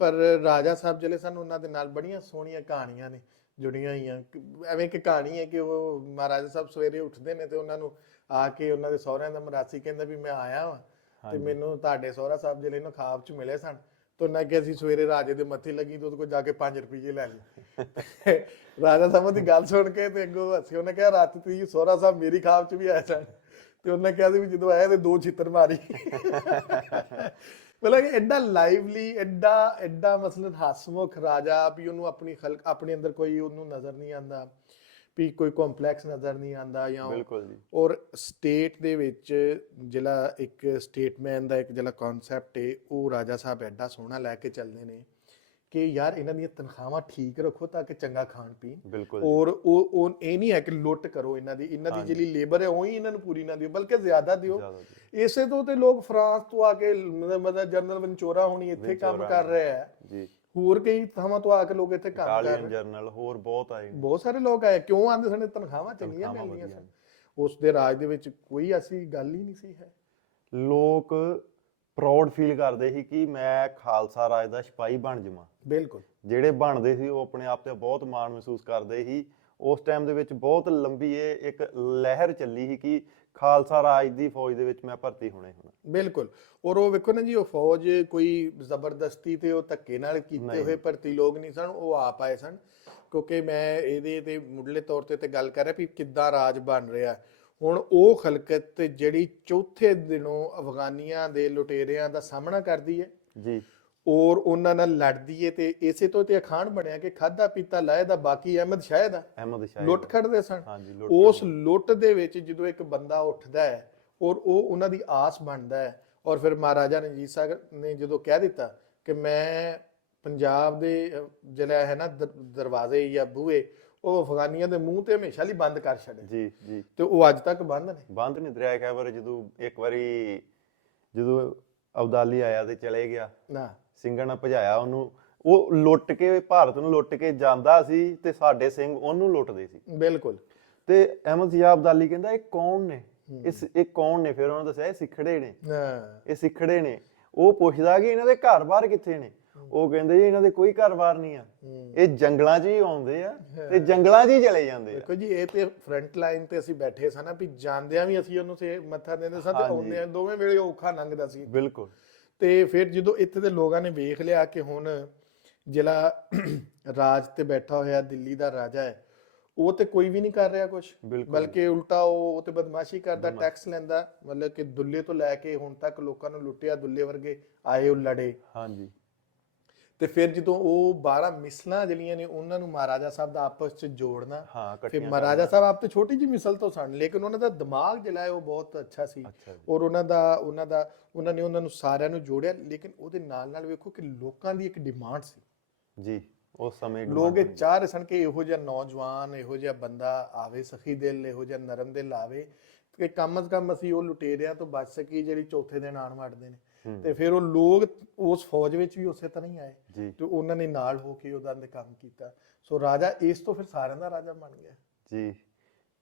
ਪਰ ਰਾਜਾ ਸਾਹਿਬ ਜਿਹੜੇ ਸਨ ਉਹਨਾਂ ਦੇ ਨਾਲ ਬੜੀਆਂ ਸੋਹਣੀਆਂ ਕਹਾਣੀਆਂ ਨੇ ਜੁੜੀਆਂ ਹੋਈਆਂ। ਐਵੇਂ ਕਿ ਕਹਾਣੀ ਹੈ ਕਿ ਉਹ ਮਹਾਰਾਜਾ ਸਾਹਿਬ ਸਵੇਰੇ ਉੱਠਦੇ ਨੇ ਤੇ ਉਹਨਾਂ ਨੂੰ ਆ ਕੇ ਉਹਨਾਂ ਦੇ ਸਹੁਰਿਆਂ ਦਾ ਮਰਾਸੀ ਕਹਿੰਦਾ ਵੀ ਮੈਂ ਆਇਆ ਵਾਂ ਤੇ ਮੈਨੂੰ ਤੁਹਾਡੇ ਸਹੁਰਾ ਸਾਹਿਬ ਜਿਹੜੇ ਨੂੰ ਖਾਬ ਚ ਮਿਲੇ ਸਨ। ਤੇ ਉਹਨਾਂ ਕਿਹਾ ਸੀ ਸਵੇਰੇ ਰਾਜੇ ਦੇ ਮੱਥੇ ਲੱਗੀ ਤੇ ਉਹਦੇ ਕੋਲ ਜਾ ਕੇ 5 ਰੁਪਏ ਲੈ ਲਈ ਰਾਜਾ ਸਾਹਿਬ ਦੀ ਗੱਲ ਸੁਣ ਕੇ ਤੇ ਅੱਗੋਂ ਅਸੀਂ ਉਹਨੇ ਕਿਹਾ, ਰਾਤ ਤੁਸੀਂ ਸੋਹਰਾ ਸਾਹਿਬ ਮੇਰੀ ਖਾਬ ਚ ਵੀ ਆਏ ਸਨ। ਤੇ ਉਹਨੇ ਕਿਹਾ ਸੀ ਵੀ ਜਦੋਂ ਆਇਆ ਤੇ ਦੋ ਛਿੱਤਰ ਮਾਰੀ। ਮਤਲਬ ਕਿ ਐਡਾ ਲਾਈਵਲੀ ਐਡਾ ਐਡਾ ਮਸਲਨ ਹਸਮੁਖ ਰਾਜਾ ਵੀ ਉਹਨੂੰ ਆਪਣੀ ਖਲਕ, ਆਪਣੇ ਅੰਦਰ ਕੋਈ ਉਹਨੂੰ ਨਜ਼ਰ ਨਹੀਂ ਆਂਦਾ ਵੀ ਕੋਈ ਕੰਪਲੈਕਸ ਨਜ਼ਰ ਨਹੀਂ ਆਂਦਾ ਜਾਂ
ਬਿਲਕੁਲ ਜੀ।
ਔਰ ਸਟੇਟ ਦੇ ਵਿੱਚ ਜਿਹੜਾ ਇੱਕ ਸਟੇਟਮੈਨ ਦਾ ਇੱਕ ਜਿਹੜਾ ਕਨਸੈਪਟ ਹੈ ਉਹ ਰਾਜਾ ਸਾਹਿਬ ਐਡਾ ਸੋਹਣਾ ਲੈ ਕੇ ਚੱਲਦੇ ਨੇ ਕਿ ਯਾਰ ਇਹਨਾਂ ਦੀਆਂ ਤਨਖਾਹਾਂ ਠੀਕ ਰੱਖੋ ਤਾਂ ਕਿ ਚੰਗਾ ਖਾਣ ਪੀਣ। ਔਰ ਉਹ ਉਹ ਇਹ ਨਹੀਂ ਹੈ ਕਿ ਲੁੱਟ ਕਰੋ ਇਹਨਾਂ ਦੀ ਇਹਨਾਂ ਦੀ ਜਿਹੜੀ ਲੇਬਰ ਹੈ ਉਹੀ ਇਹਨਾਂ ਨੂੰ ਪੂਰੀ ਨਾ ਦਿਓ ਬਲਕਿ ਜ਼ਿਆਦਾ ਦਿਓ। ਇਸੇ ਤੋਂ ਤੇ ਲੋਕ ਫਰਾਂਸ ਤੋਂ ਆ ਕੇ ਮਤਲਬ ਜਨਰਲ ਵੰਚੋਰਾ ਹੋਣੀ ਇੱਥੇ ਕੰਮ ਕਰ ਰਹੇ ਆ
ਜੀ।
ਹੋਰ ਕਈ ਥਾਵਾਂ ਤੋਂ ਆ ਕੇ ਲੋਕ ਇੱਥੇ ਕੰਮ ਕਰ ਰਹੇ।
ਜਰਨਲ ਹੋਰ ਬਹੁਤ ਆਏ ਨੇ।
ਬਹੁਤ ਸਾਰੇ ਲੋਕ ਆਏ। ਕਿਉਂ ਆਂਦੇ ਸਨ? ਤਨਖਾਹਾਂ ਚੰਗੀਆਂ
ਤਨਖਾਹਾਂ
ਮਿਲਦੀਆਂ
ਵਧੀਆ
ਸਨ। ਉਸ ਦੇ ਰਾਜ ਦੇ ਵਿੱਚ ਕੋਈ ਐਸੀ ਗੱਲ ਹੀ ਨਹੀਂ ਸੀ ਹੈ।
ਲੋਕ ਪ੍ਰਾਊਡ ਫੀਲ ਕਰਦੇ ਸੀ ਕਿ ਮੈਂ ਖਾਲਸਾ ਰਾਜ ਦਾ ਸਿਪਾਹੀ ਬਣ ਜਾਵਾਂ।
ਬਿਲਕੁਲ।
ਜਿਹੜੇ ਬਣਦੇ ਸੀ ਉਹ ਆਪਣੇ ਆਪ ਤੇ ਬਹੁਤ ਮਾਣ ਮਹਿਸੂਸ ਕਰਦੇ ਸੀ। ਉਸ ਟਾਈਮ ਦੇ ਵਿੱਚ ਬਹੁਤ ਲੰਬੀ ਇਹ ਇੱਕ ਲਹਿਰ ਚੱਲੀ ਸੀ ਕਿ ਖਾਲਸਾ ਰਾਜ ਦੀ ਫੌਜ ਦੇ ਵਿੱਚ ਮੈਂ ਭਰਤੀ ਹੋਣੇ ਹੋਣਾ।
ਬਿਲਕੁਲ। ਔਰ ਉਹ ਵੇਖੋ ਨਾ ਜੀ ਉਹ ਫੌਜ ਕੋਈ ਜ਼ਬਰਦਸਤੀ ਤੇ ਉਹ ਧੱਕੇ ਨਾਲ ਕੀਤੇ ਹੋਏ ਭਰਤੀ ਲੋਕ ਨਹੀਂ ਸਨ ਉਹ ਆਪ ਆਏ ਸਨ। ਕਿਉਂਕਿ ਮੈਂ ਇਹਦੇ ਤੇ ਮੁੱਢਲੇ ਤੌਰ ਤੇ ਤੇ ਗੱਲ ਕਰ ਰਿਹਾ ਵੀ ਕਿੱਦਾਂ ਰਾਜ ਬਣ ਰਿਹਾ। ਹੁਣ ਉਹ ਖਲਕਤ ਜਿਹੜੀ ਚੌਥੇ ਦਿਨੋਂ ਅਫਗਾਨੀਆਂ ਦੇ ਲੁਟੇਰਿਆਂ ਦਾ ਸਾਹਮਣਾ ਕਰਦੀ ਹੈ।
ਜੀ।
ਔਰ ਉਹਨਾਂ ਨਾਲ ਲੜਦੀ ਏ ਤੇ ਇਸੇ ਤੋਂ ਤੇ ਅਖਾਣ ਬਣਿਆ ਕਿ ਖਾਦਾ ਪੀਤਾ ਲਾਏ ਦਾ ਬਾਕੀ ਅਹਿਮਦ ਸ਼ਾਹ ਦਾ
ਅਹਿਮਦ ਸ਼ਾਹ
ਲੁੱਟ ਖੜਦੇ ਸਨ। ਉਸ ਲੁੱਟ ਦੇ ਵਿੱਚ ਜਦੋਂ ਇੱਕ ਬੰਦਾ ਉੱਠਦਾ ਹੈ ਔਰ ਉਹ ਉਹਨਾਂ ਦੀ ਆਸ ਬਣਦਾ ਹੈ ਔਰ ਫਿਰ ਮਹਾਰਾਜਾ ਰਣਜੀਤ ਸਿੰਘ ਨੇ ਜਦੋਂ ਕਹਿ ਦਿੱਤਾ ਕਿ ਮੈਂ ਪੰਜਾਬ ਦੇ ਜਿਹੜਾ ਹੈ ਨਾ ਦਰ- ਦਰਵਾਜ਼ੇ ਜਾਂ ਬੂਹੇ ਉਹ ਅਫਗਾਨੀਆਂ ਦੇ ਮੂੰਹ ਤੇ ਹਮੇਸ਼ਾ ਲਈ ਬੰਦ ਕਰ ਛੱਡੇ।
ਜੀ ਜੀ।
ਤੇ ਉਹ ਅੱਜ ਤੱਕ ਬੰਦ ਨੇ।
ਬੰਦ ਨਹੀਂ ਦਰਿਆ ਖੈਬਰ ਜਦੋਂ ਇੱਕ ਵਾਰੀ ਜਦੋਂ ਅਬਦਾਲੀ ਆਇਆ ਤੇ ਚਲੇ ਗਿਆ।
ਨਾ।
ਸਿੰਘਾਂ ਨੇ ਭਜਾਇਆ ਉਹਨੂੰ। ਉਹ ਲੁੱਟ ਕੇ ਭਾਰਤ ਨੂੰ ਲੁੱਟ ਕੇ ਜਾਂਦਾ ਸੀ ਤੇ ਸਾਡੇ ਸਿੰਘ ਉਹਨੂੰ ਲੁੱਟਦੇ ਸੀ।
ਬਿਲਕੁਲ।
ਤੇ ਅਹਿਮਦ ਸ਼ਾਹ ਅਬਦਾਲੀ ਕਹਿੰਦਾ ਇਹ ਕੌਣ ਨੇ? ਇਸ ਇਹ ਕੌਣ ਨੇ? ਫਿਰ ਉਹਨਾਂ ਦੱਸਿਆ ਇਹ ਸਿੱਖੜੇ ਨੇ।
ਹਾਂ।
ਇਹ ਸਿੱਖੜੇ ਨੇ। ਉਹ ਪੁੱਛਦਾ ਕਿ ਇਹਨਾਂ ਦੇ ਘਰ-ਬਾਰ ਕਿੱਥੇ ਨੇ? ਉਹ ਕਹਿੰਦੇ ਜੀ ਇਹਨਾਂ ਦੇ ਕੋਈ ਘਰ-ਬਾਰ ਨਹੀਂ ਆ। ਇਹ ਜੰਗਲਾਂ 'ਚ ਹੀ ਆਉਂਦੇ ਆ ਤੇ ਜੰਗਲਾਂ 'ਚ ਹੀ ਚਲੇ ਜਾਂਦੇ ਆ।
ਦੇਖੋ ਜੀ ਇਹ ਤੇ ਫਰੰਟ ਲਾਈਨ ਤੇ ਅਸੀਂ ਬੈਠੇ ਸਾਂ ਨਾ ਵੀ ਜਾਂਦਿਆਂ ਵੀ ਅਸੀਂ ਉਹਨੂੰ ਸੇ ਮੱਥਾ ਦਿੰਦੇ ਸਾਂ ਤੇ
ਹਾਂਜੀ।
ਆਉਂਦਿਆਂ ਦੋਵੇਂ ਵੇਲੇ ਔਖਾ ਲੰਘਦਾ ਸੀ।
ਬਿਲਕੁਲ।
ਤੇ ਫਿਰ ਜਦੋਂ ਇੱਥੇ ਦੇ ਲੋਕਾਂ ਨੇ ਵੇਖ ਲਿਆ ਕਿ ਹੁਣ ਜਿਹੜਾ ਰਾਜ ਤੇ ਬੈਠਾ ਹੋਇਆ ਦਿੱਲੀ ਦਾ ਰਾਜਾ ਹੈ ਉਹ ਤੇ ਕੋਈ ਵੀ ਨਹੀਂ ਕਰ ਰਿਹਾ ਕੁਝ ਬਲਕਿ ਉਲਟਾ ਉਹ ਉਹ ਤੇ ਬਦਮਾਸ਼ੀ ਕਰਦਾ ਟੈਕਸ ਲੈਂਦਾ ਮਤਲਬ ਕਿ ਦੁੱਲੇ ਤੋਂ ਲੈ ਕੇ ਹੁਣ ਤੱਕ ਲੋਕਾਂ ਨੂੰ ਲੁੱਟਿਆ ਦੁੱਲੇ ਵਰਗੇ ਆਏ ਉਹ ਲੜੇ
ਹਾਂਜੀ।
ਤੇ ਫਿਰ ਜਦੋਂ ਉਹ 12 ਮਿਸਲਾਂ ਜਿਹੜੀਆਂ ਨੇ ਉਹਨਾਂ ਨੂੰ ਮਹਾਰਾਜਾ ਸਾਹਿਬ ਦਾ ਆਪਸ ਚ ਜੋੜਨਾ
ਹਾਂ
ਫਿਰ ਮਹਾਰਾਜਾ ਸਾਹਿਬ ਆਪ ਤੇ ਛੋਟੀ ਜਿਹੀ ਮਿਸਲ ਤੋਂ ਸਨ ਲੇਕਿਨ ਉਹਨਾਂ ਦਾ ਦਿਮਾਗ ਜਿਹੜਾ ਹੈ ਉਹ ਬਹੁਤ ਅੱਛਾ ਸੀ
ਜੀ।
ਔਰ ਉਹਨਾਂ ਦਾ ਉਹਨਾਂ ਦਾ ਉਹਨਾਂ ਨੇ ਉਹਨਾਂ ਨੂੰ ਸਾਰਿਆਂ ਨੂੰ ਜੋੜਿਆ ਲੇਕਿਨ ਉਹਦੇ ਨਾਲ ਨਾਲ ਵੇਖੋ ਕਿ ਲੋਕਾਂ ਦੀ ਇੱਕ ਡਿਮਾਂਡ ਸੀ।
ਜੀ ਉਸ ਸਮੇਂ
ਲੋਕ ਇਹ ਚਾਹ ਰਹੇ ਸਨ ਕਿ ਇਹੋ ਜਿਹਾ ਨੌਜਵਾਨ ਇਹੋ ਜਿਹਾ ਬੰਦਾ ਆਵੇ ਸਖੀ ਦਿਲ ਇਹੋ ਜਿਹਾ ਨਰਮ ਦਿਲ ਆਵੇ ਕਿ ਕਮ ਅਜ਼ ਕਮ ਅਸੀਂ ਉਹ ਲੁਟੇਰਿਆਂ ਤੋਂ ਬਚ ਸਕੀ ਜਿਹੜੀ ਚੌਥੇ ਦਿਨ ਆਣ ਵੜਦੇ ਨੇ। ਤੇ ਫਿਰ ਉਹ ਲੋਕ ਉਸ ਫੌਜ ਵਿੱਚ ਵੀ ਉਸੇ ਤਰ੍ਹਾਂ ਹੀ ਆਏ ਤੇ ਉਹਨਾਂ ਨੇ ਨਾਲ ਹੋ ਕੇ ਉਹਦਾ ਦੇ ਕੰਮ ਕੀਤਾ। ਸੋ ਰਾਜਾ ਇਸ ਤੋਂ ਫਿਰ ਸਾਰਿਆਂ ਦਾ ਰਾਜਾ ਬਣ ਗਿਆ।
ਜੀ।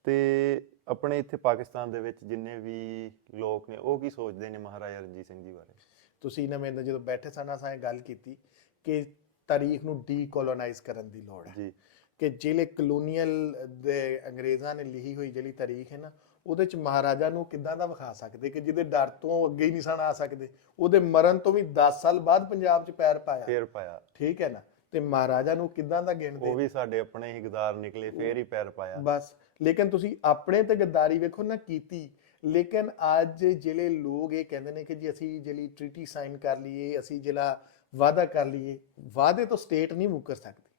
ਤੇ ਆਪਣੇ ਇੱਥੇ ਪਾਕਿਸਤਾਨ ਦੇ ਵਿੱਚ ਜਿੰਨੇ ਵੀ ਲੋਕ ਨੇ ਉਹ ਕੀ ਸੋਚਦੇ ਨੇ ਮਹਾਰਾਜਾ ਰਣਜੀਤ ਸਿੰਘ ਜੀ ਬਾਰੇ?
ਤੁਸੀਂ ਨਾ ਮੇਰੇ ਨਾਲ ਜਦੋਂ ਬੈਠੇ ਸਨ ਅਸਾਂ ਇਹ ਗੱਲ ਕੀਤੀ ਕਿ ਤਾਰੀਖ ਨੂੰ ਡੀਕੋਲੋਨਾਈਜ਼ ਕਰਨ ਦੀ ਲੋੜ ਹੈ।
ਜੀ।
ਕਿ ਜਿਹੜੇ ਕਲੋਨੀਅਲ ਦੇ ਅੰਗਰੇਜ਼ਾਂ ਨੇ ਲਿਖੀ ਹੋਈ ਜਿਹੜੀ ਤਾਰੀਖ ਹੈ ਨਾ ਉਹਦੇ ਚ ਮਹਾਰਾਜਾ ਨੂੰ ਕਿੱਦਾਂ ਦਾ ਵਿਖਾ ਸਕਦੇ ਕਿ ਜਿਹਦੇ ਡਰ ਤੋਂ ਅੱਗੇ ਹੀ ਨਹੀਂ ਸਨ ਆ ਸਕਦੇ? ਉਹਦੇ ਮਰਨ ਤੋਂ ਵੀ 10 ਸਾਲ ਬਾਅਦ ਪੰਜਾਬ 'ਚ ਪੈਰ ਪਾਇਆ।
ਫੇਰ ਪਾਇਆ।
ਠੀਕ ਹੈ ਨਾ? ਤੇ ਮਹਾਰਾਜਾ ਨੂੰ ਕਿੱਦਾਂ ਦਾ
ਉਹ
ਗਿਣਦੇ
ਵੀ ਸਾਡੇ ਆਪਣੇ ਹੀ ਗਦਾਰ ਨਿਕਲੇ ਫੇਰ ਹੀ ਪੈਰ ਪਾਇਆ।
ਬਸ। ਲੇਕਿਨ ਤੁਸੀਂ ਆਪਣੇ ਤੇ ਗੱਦਾਰੀ ਵੇਖੋ ਨਾ ਕੀਤੀ। ਲੇਕਿਨ ਅੱਜ ਜਿਹੜੇ ਲੋਕ ਇਹ ਕਹਿੰਦੇ ਨੇ ਕਿ ਜੀ ਅਸੀਂ ਜਿਹੜੀ ਟ੍ਰੀਟੀ ਸਾਈਨ ਕਰ ਲਈਏ ਅਸੀਂ ਜਿਹੜਾ ਵਾਅਦਾ ਕਰ ਲਈਏ ਵਾਅਦੇ ਤੋਂ ਸਟੇਟ ਨਹੀਂ ਮੁੱਕਰ ਸਕਦੀ।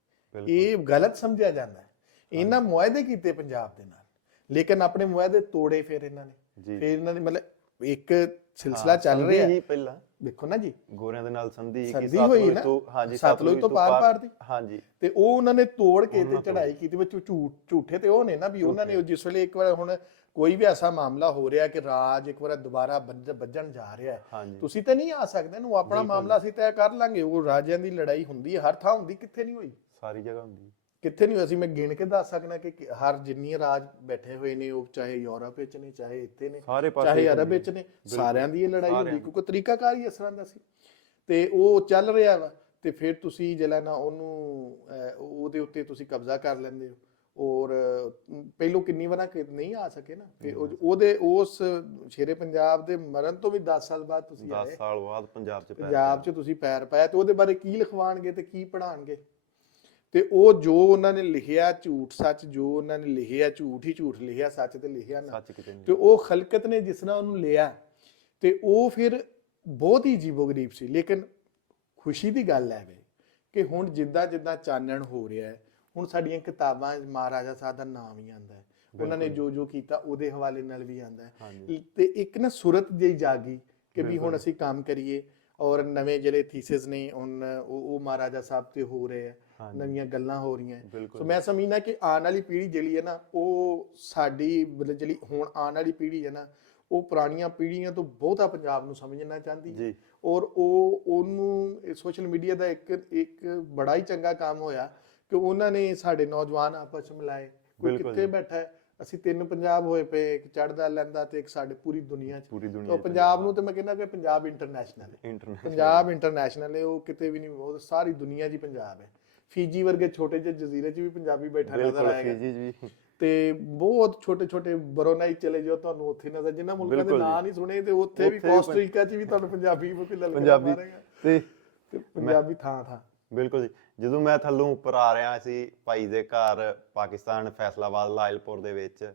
ਇਹ ਗਲਤ ਸਮਝਿਆ ਜਾਂਦਾ ਹੈ। ਇਹਨਾਂ ਮੁਆਇਦੇ ਕੀਤੇ ਪੰਜਾਬ ਦੇ ਨਾਲ। ਲੇਕਿਨ ਆਪਣੇ ਮੁਆਇਦੇ ਤੋੜੇ ਫਿਰ ਇਹਨਾਂ ਨੇ। ਫਿਰ ਇਹਨਾਂ ਨੇ ਮਤਲਬ ਇੱਕ ਸਿਲਸਿਲਾ ਚੱਲ ਰਿਹਾ।
ਹੀ ਪਹਿਲਾਂ।
ਦੇਖੋ ਨਾ ਜੀ।
ਗੋਰਿਆਂ ਦੇ ਨਾਲ ਸੰਧੀ
ਸੰਧੀ
ਸਤਲੁਜ ਤੋਂ ਹਾਂਜੀ
ਸਤਲੁਜ ਤੋਂ ਪਾਰ ਪਾਰ ਦੀ।
ਹਾਂਜੀ।
ਤੇ ਉਹ ਉਹਨਾਂ ਨੇ ਤੋੜ ਕੇ ਤੇ। ਚੜਾਈ ਕੀਤੀ ਵਿੱਚ ਝੂਠ ਝੂਠੇ ਤੇ ਉਹ ਨੇ ਨਾ ਵੀ ਉਹਨਾਂ ਨੇ ਜਿਸ ਵੇਲੇ ਇੱਕ ਵਾਰ ਹੁਣ ਕੋਈ ਵੀ ਐਸਾ ਮਾਮਲਾ ਹੋ ਰਿਹਾ ਕਿ ਰਾਜ ਇੱਕ ਵਾਰ ਦੁਬਾਰਾ ਵੱਜ- ਵੱਜਣ ਜਾ ਰਿਹਾ ਹੈ। ਤੁਸੀਂ ਤਾਂ ਨਹੀਂ ਆ ਸਕਦੇ ਨੂੰ ਆਪਣਾ ਮਾਮਲਾ ਅਸੀਂ ਤੈਅ ਕਰ ਲਾਂਗੇ। ਉਹ ਰਾਜਿਆਂ ਦੀ ਲੜਾਈ ਹੁੰਦੀ ਹੈ ਹਰ ਥਾਂ ਹੁੰਦੀ ਕਿੱਥੇ ਨਹੀਂ ਹੋਈ।
ਸਾਰੀ ਜਗ੍ਹਾ ਹੁੰਦੀ
ਕਿੱਥੇ ਨਹੀਂ ਅਸੀਂ ਮੈਂ ਗਿਣ ਕੇ ਦੱਸ ਸਕਦਾ ਕਿ ਕਿ ਹਰ ਜਿੰਨੀ ਰਾਜ ਬੈਠੇ ਹੋਏ ਨੇ ਉਹ ਚਾਹੇ ਯੂਰਪ ਵਿੱਚ ਨੇ ਚਾਹੇ ਇੱਥੇ ਨੇ
ਸਾਰੇ ਪਾਸੇ
ਚਾਹੇ ਅਰਬ ਵਿੱਚ ਨੇ ਸਾਰਿਆਂ ਦੀ ਇਹ ਲੜਾਈ ਹੁੰਦੀ। ਕਿਉਂਕਿ ਤਰੀਕਾਕਾਰ ਹੀ ਇਸ ਤਰ੍ਹਾਂ ਦਾ ਸੀ। ਤੇ ਉਹ ਚੱਲ ਰਿਹਾ ਵਾ ਤੇ ਫਿਰ ਤੁਸੀਂ ਜਿਹੜਾ ਨਾ ਉਹਨੂੰ ਉਹਦੇ ਉੱਤੇ ਤੁਸੀਂ ਕਬਜ਼ਾ ਕਰ ਲੈਂਦੇ ਹੋ। ਔਰ ਪਹਿਲੋਂ ਕਿੰਨੀ ਵਾਰਾਂ ਕਿ ਨਹੀਂ ਆ ਸਕੇ ਨਾ ਫਿਰ ਉਹ- ਉਹਦੇ ਉਸ ਸ਼ੇਰੇ ਪੰਜਾਬ ਦੇ ਮਰਨ ਤੋਂ ਵੀ 10 ਸਾਲ ਬਾਅਦ ਤੁਸੀਂ
10
ਆਏ।
ਸਾਲ ਬਾਅਦ ਪੰਜਾਬ 'ਚ ਪੈਰ
ਪੰਜਾਬ 'ਚ ਤੁਸੀਂ ਪੈਰ ਪਾਇਆ ਤੇ ਉਹਦੇ ਬਾਰੇ ਕੀ ਲਿਖਵਾਣਗੇ ਤੇ ਕੀ ਪੜਾਣਗੇ ਤੇ ਉਹ ਜੋ ਉਹਨਾਂ ਨੇ ਲਿਖਿਆ ਝੂਠ ਸੱਚ ਜੋ ਉਹਨਾਂ ਨੇ ਲਿਖਿਆ ਝੂਠ ਹੀ ਝੂਠ ਲਿਖਿਆ ਸੱਚ ਤੇ ਲਿਖਿਆ ਨਾ।
ਸੱਚ ਕਿਤੇ ਨਹੀਂ
ਤੇ ਉਹ ਖਲਕਤ ਨੇ ਜਿਸ ਤਰ੍ਹਾਂ ਉਹਨੂੰ ਲਿਆ ਤੇ ਉਹ ਫਿਰ ਬਹੁਤ ਹੀ ਅਜੀਬੋ-ਗਰੀਬ ਸੀ। ਲੇਕਿਨ ਖੁਸ਼ੀ ਦੀ ਗੱਲ ਹੈ ਵੇ ਕਿ ਹੁਣ ਜਿੱਦਾਂ ਜਿੱਦਾਂ ਚਾਨਣ ਹੋ ਰਿਹਾ ਹੈ ਹੁਣ ਸਾਡੀਆਂ ਕਿਤਾਬਾਂ ਮਹਾਰਾਜਾ ਸਾਹਿਬ ਦਾ ਨਾਮ ਹੀ ਆਂਦਾ ਹੈ। ਉਹਨਾਂ ਨੇ ਜੋ ਜੋ ਕੀਤਾ ਉਹਦੇ ਹਵਾਲੇ ਨਾਲ ਵੀ ਆਂਦਾ ਹੈ। ਤੇ ਇੱਕ ਨਾ ਸੁਰਤ ਜਿਹੀ ਜਾਗੀ ਕਿ ਵੀ ਹੁਣ। ਅਸੀਂ ਕੰਮ ਕਰੀਏ ਔਰ ਨਵੇਂ ਜਿਹੜੇ ਥੀਸਿਸ ਨੇ ਉਹ ਉਹ ਮਹਾਰਾਜਾ ਸਾਹਿਬ ਤੇ ਹੋ ਰਹੇ ਆ ਨਵੀਆਂ ਗੱਲਾਂ ਹੋ ਰਹੀਆਂ ਸੋ ਮੈਂ ਸਮਝਦਾ ਕਿ ਆਉਣ ਵਾਲੀ ਪੀੜ੍ਹੀ ਜਿਹੜੀ ਹੈ ਨਾ ਉਹ ਸਾਡੀ ਮਤਲਬ ਜਿਹੜੀ ਹੁਣ ਆਉਣ ਵਾਲੀ ਪੀੜ੍ਹੀ ਹੈ ਨਾ ਉਹ ਪੁਰਾਣੀਆਂ ਪੀੜ੍ਹੀਆਂ ਤੋਂ ਬਹੁਤਾ ਪੰਜਾਬ ਨੂੰ ਸਮਝਣਾ ਚਾਹੁੰਦੀ ਹੈ।
ਜੀ।
ਔਰ ਉਹ ਉਹਨੂੰ ਸੋਸ਼ਲ ਮੀਡੀਆ ਦਾ ਇੱਕ ਇੱਕ ਬੜਾ ਹੀ ਚੰਗਾ ਕੰਮ ਹੋਇਆ ਕਿ ਉਹਨਾਂ ਨੇ ਸਾਡੇ ਨੌਜਵਾਨ ਆਪਸ ਵਿੱਚ ਮਿਲਾਏ। ਕੋਈ ਕਿੱਥੇ
ਜੀ।
ਬੈਠਾ ਹੈ ਅਸੀਂ ਤਿੰਨ ਪੰਜਾਬ ਹੋਏ ਪਏ ਇੱਕ ਚੜਦਾ ਲੈਂਦਾ ਤੇ ਇੱਕ ਸਾਡੇ ਪੂਰੀ ਦੁਨੀਆ 'ਚ।
ਪੂਰੀ ਦੁਨੀਆ
ਤਾਂ ਪੰਜਾਬ ਨੂੰ ਤੇ ਮੈਂ ਕਹਿੰਦਾ ਕਿ ਪੰਜਾਬ ਇੰਟਰਨੈਸ਼ਨਲ ਹੈ। ਪੰਜਾਬ ਇੰਟਰਨੈਸ਼ਨਲ ਹੈ ਉਹ ਕਿਤੇ ਵੀ ਨਹੀਂ ਉਹ ਸਾਰੀ ਦੁਨੀਆ ਹੀ ਪੰਜਾਬ ਹੈ। ਫੀਜੀ ਵਰਗੇ ਛੋਟੇ ਜਿਹੇ ਜਜ਼ੀਰੇ 'ਚ ਵੀ ਪੰਜਾਬੀ ਬੈਠਾ ਨਜ਼ਰ
ਬਿਲਕੁਲ
ਆਏਗਾ।
ਫੀਜੀ ਜੀ।
ਤੇ ਬਹੁਤ ਛੋਟੇ ਛੋਟੇ ਬਰੋਨਾਈ ਚਲੇ ਜਾਓ ਤੁਹਾਨੂੰ ਉੱਥੇ ਨਜ਼ਰ ਜਿਨ੍ਹਾਂ ਮੁਲਕਾਂ ਦੇ
ਬਿਲਕੁਲ
ਨਾਂ
ਜੀ।
ਨਹੀਂ ਸੁਣੇ ਤੇ ਉੱਥੇ ਵੀ
ਉੱਥੇ ਵੀ
ਕੋਸਟਰੀਕਾ 'ਚ ਵੀ ਤੁਹਾਨੂੰ ਪੰਜਾਬੀ ਕੋਈ ਲਲਕਾਰਾ
ਪੰਜਾਬੀ ਤੇ
ਪੰਜਾਬੀ ਥਾਂ ਥਾਂ।
ਬਿਲਕੁਲ ਜੀ। ਜਦੋਂ ਮੈਂ ਥੱਲੋਂ ਉੱਪਰ ਆ ਰਿਹਾ ਸੀ ਭਾਈ ਦੇ ਘਰ ਪਾਕਿਸਤਾਨ ਫੈਸਲਾਬਾਦ ਲਾਇਲਪੁਰ ਦੇ ਵਿੱਚ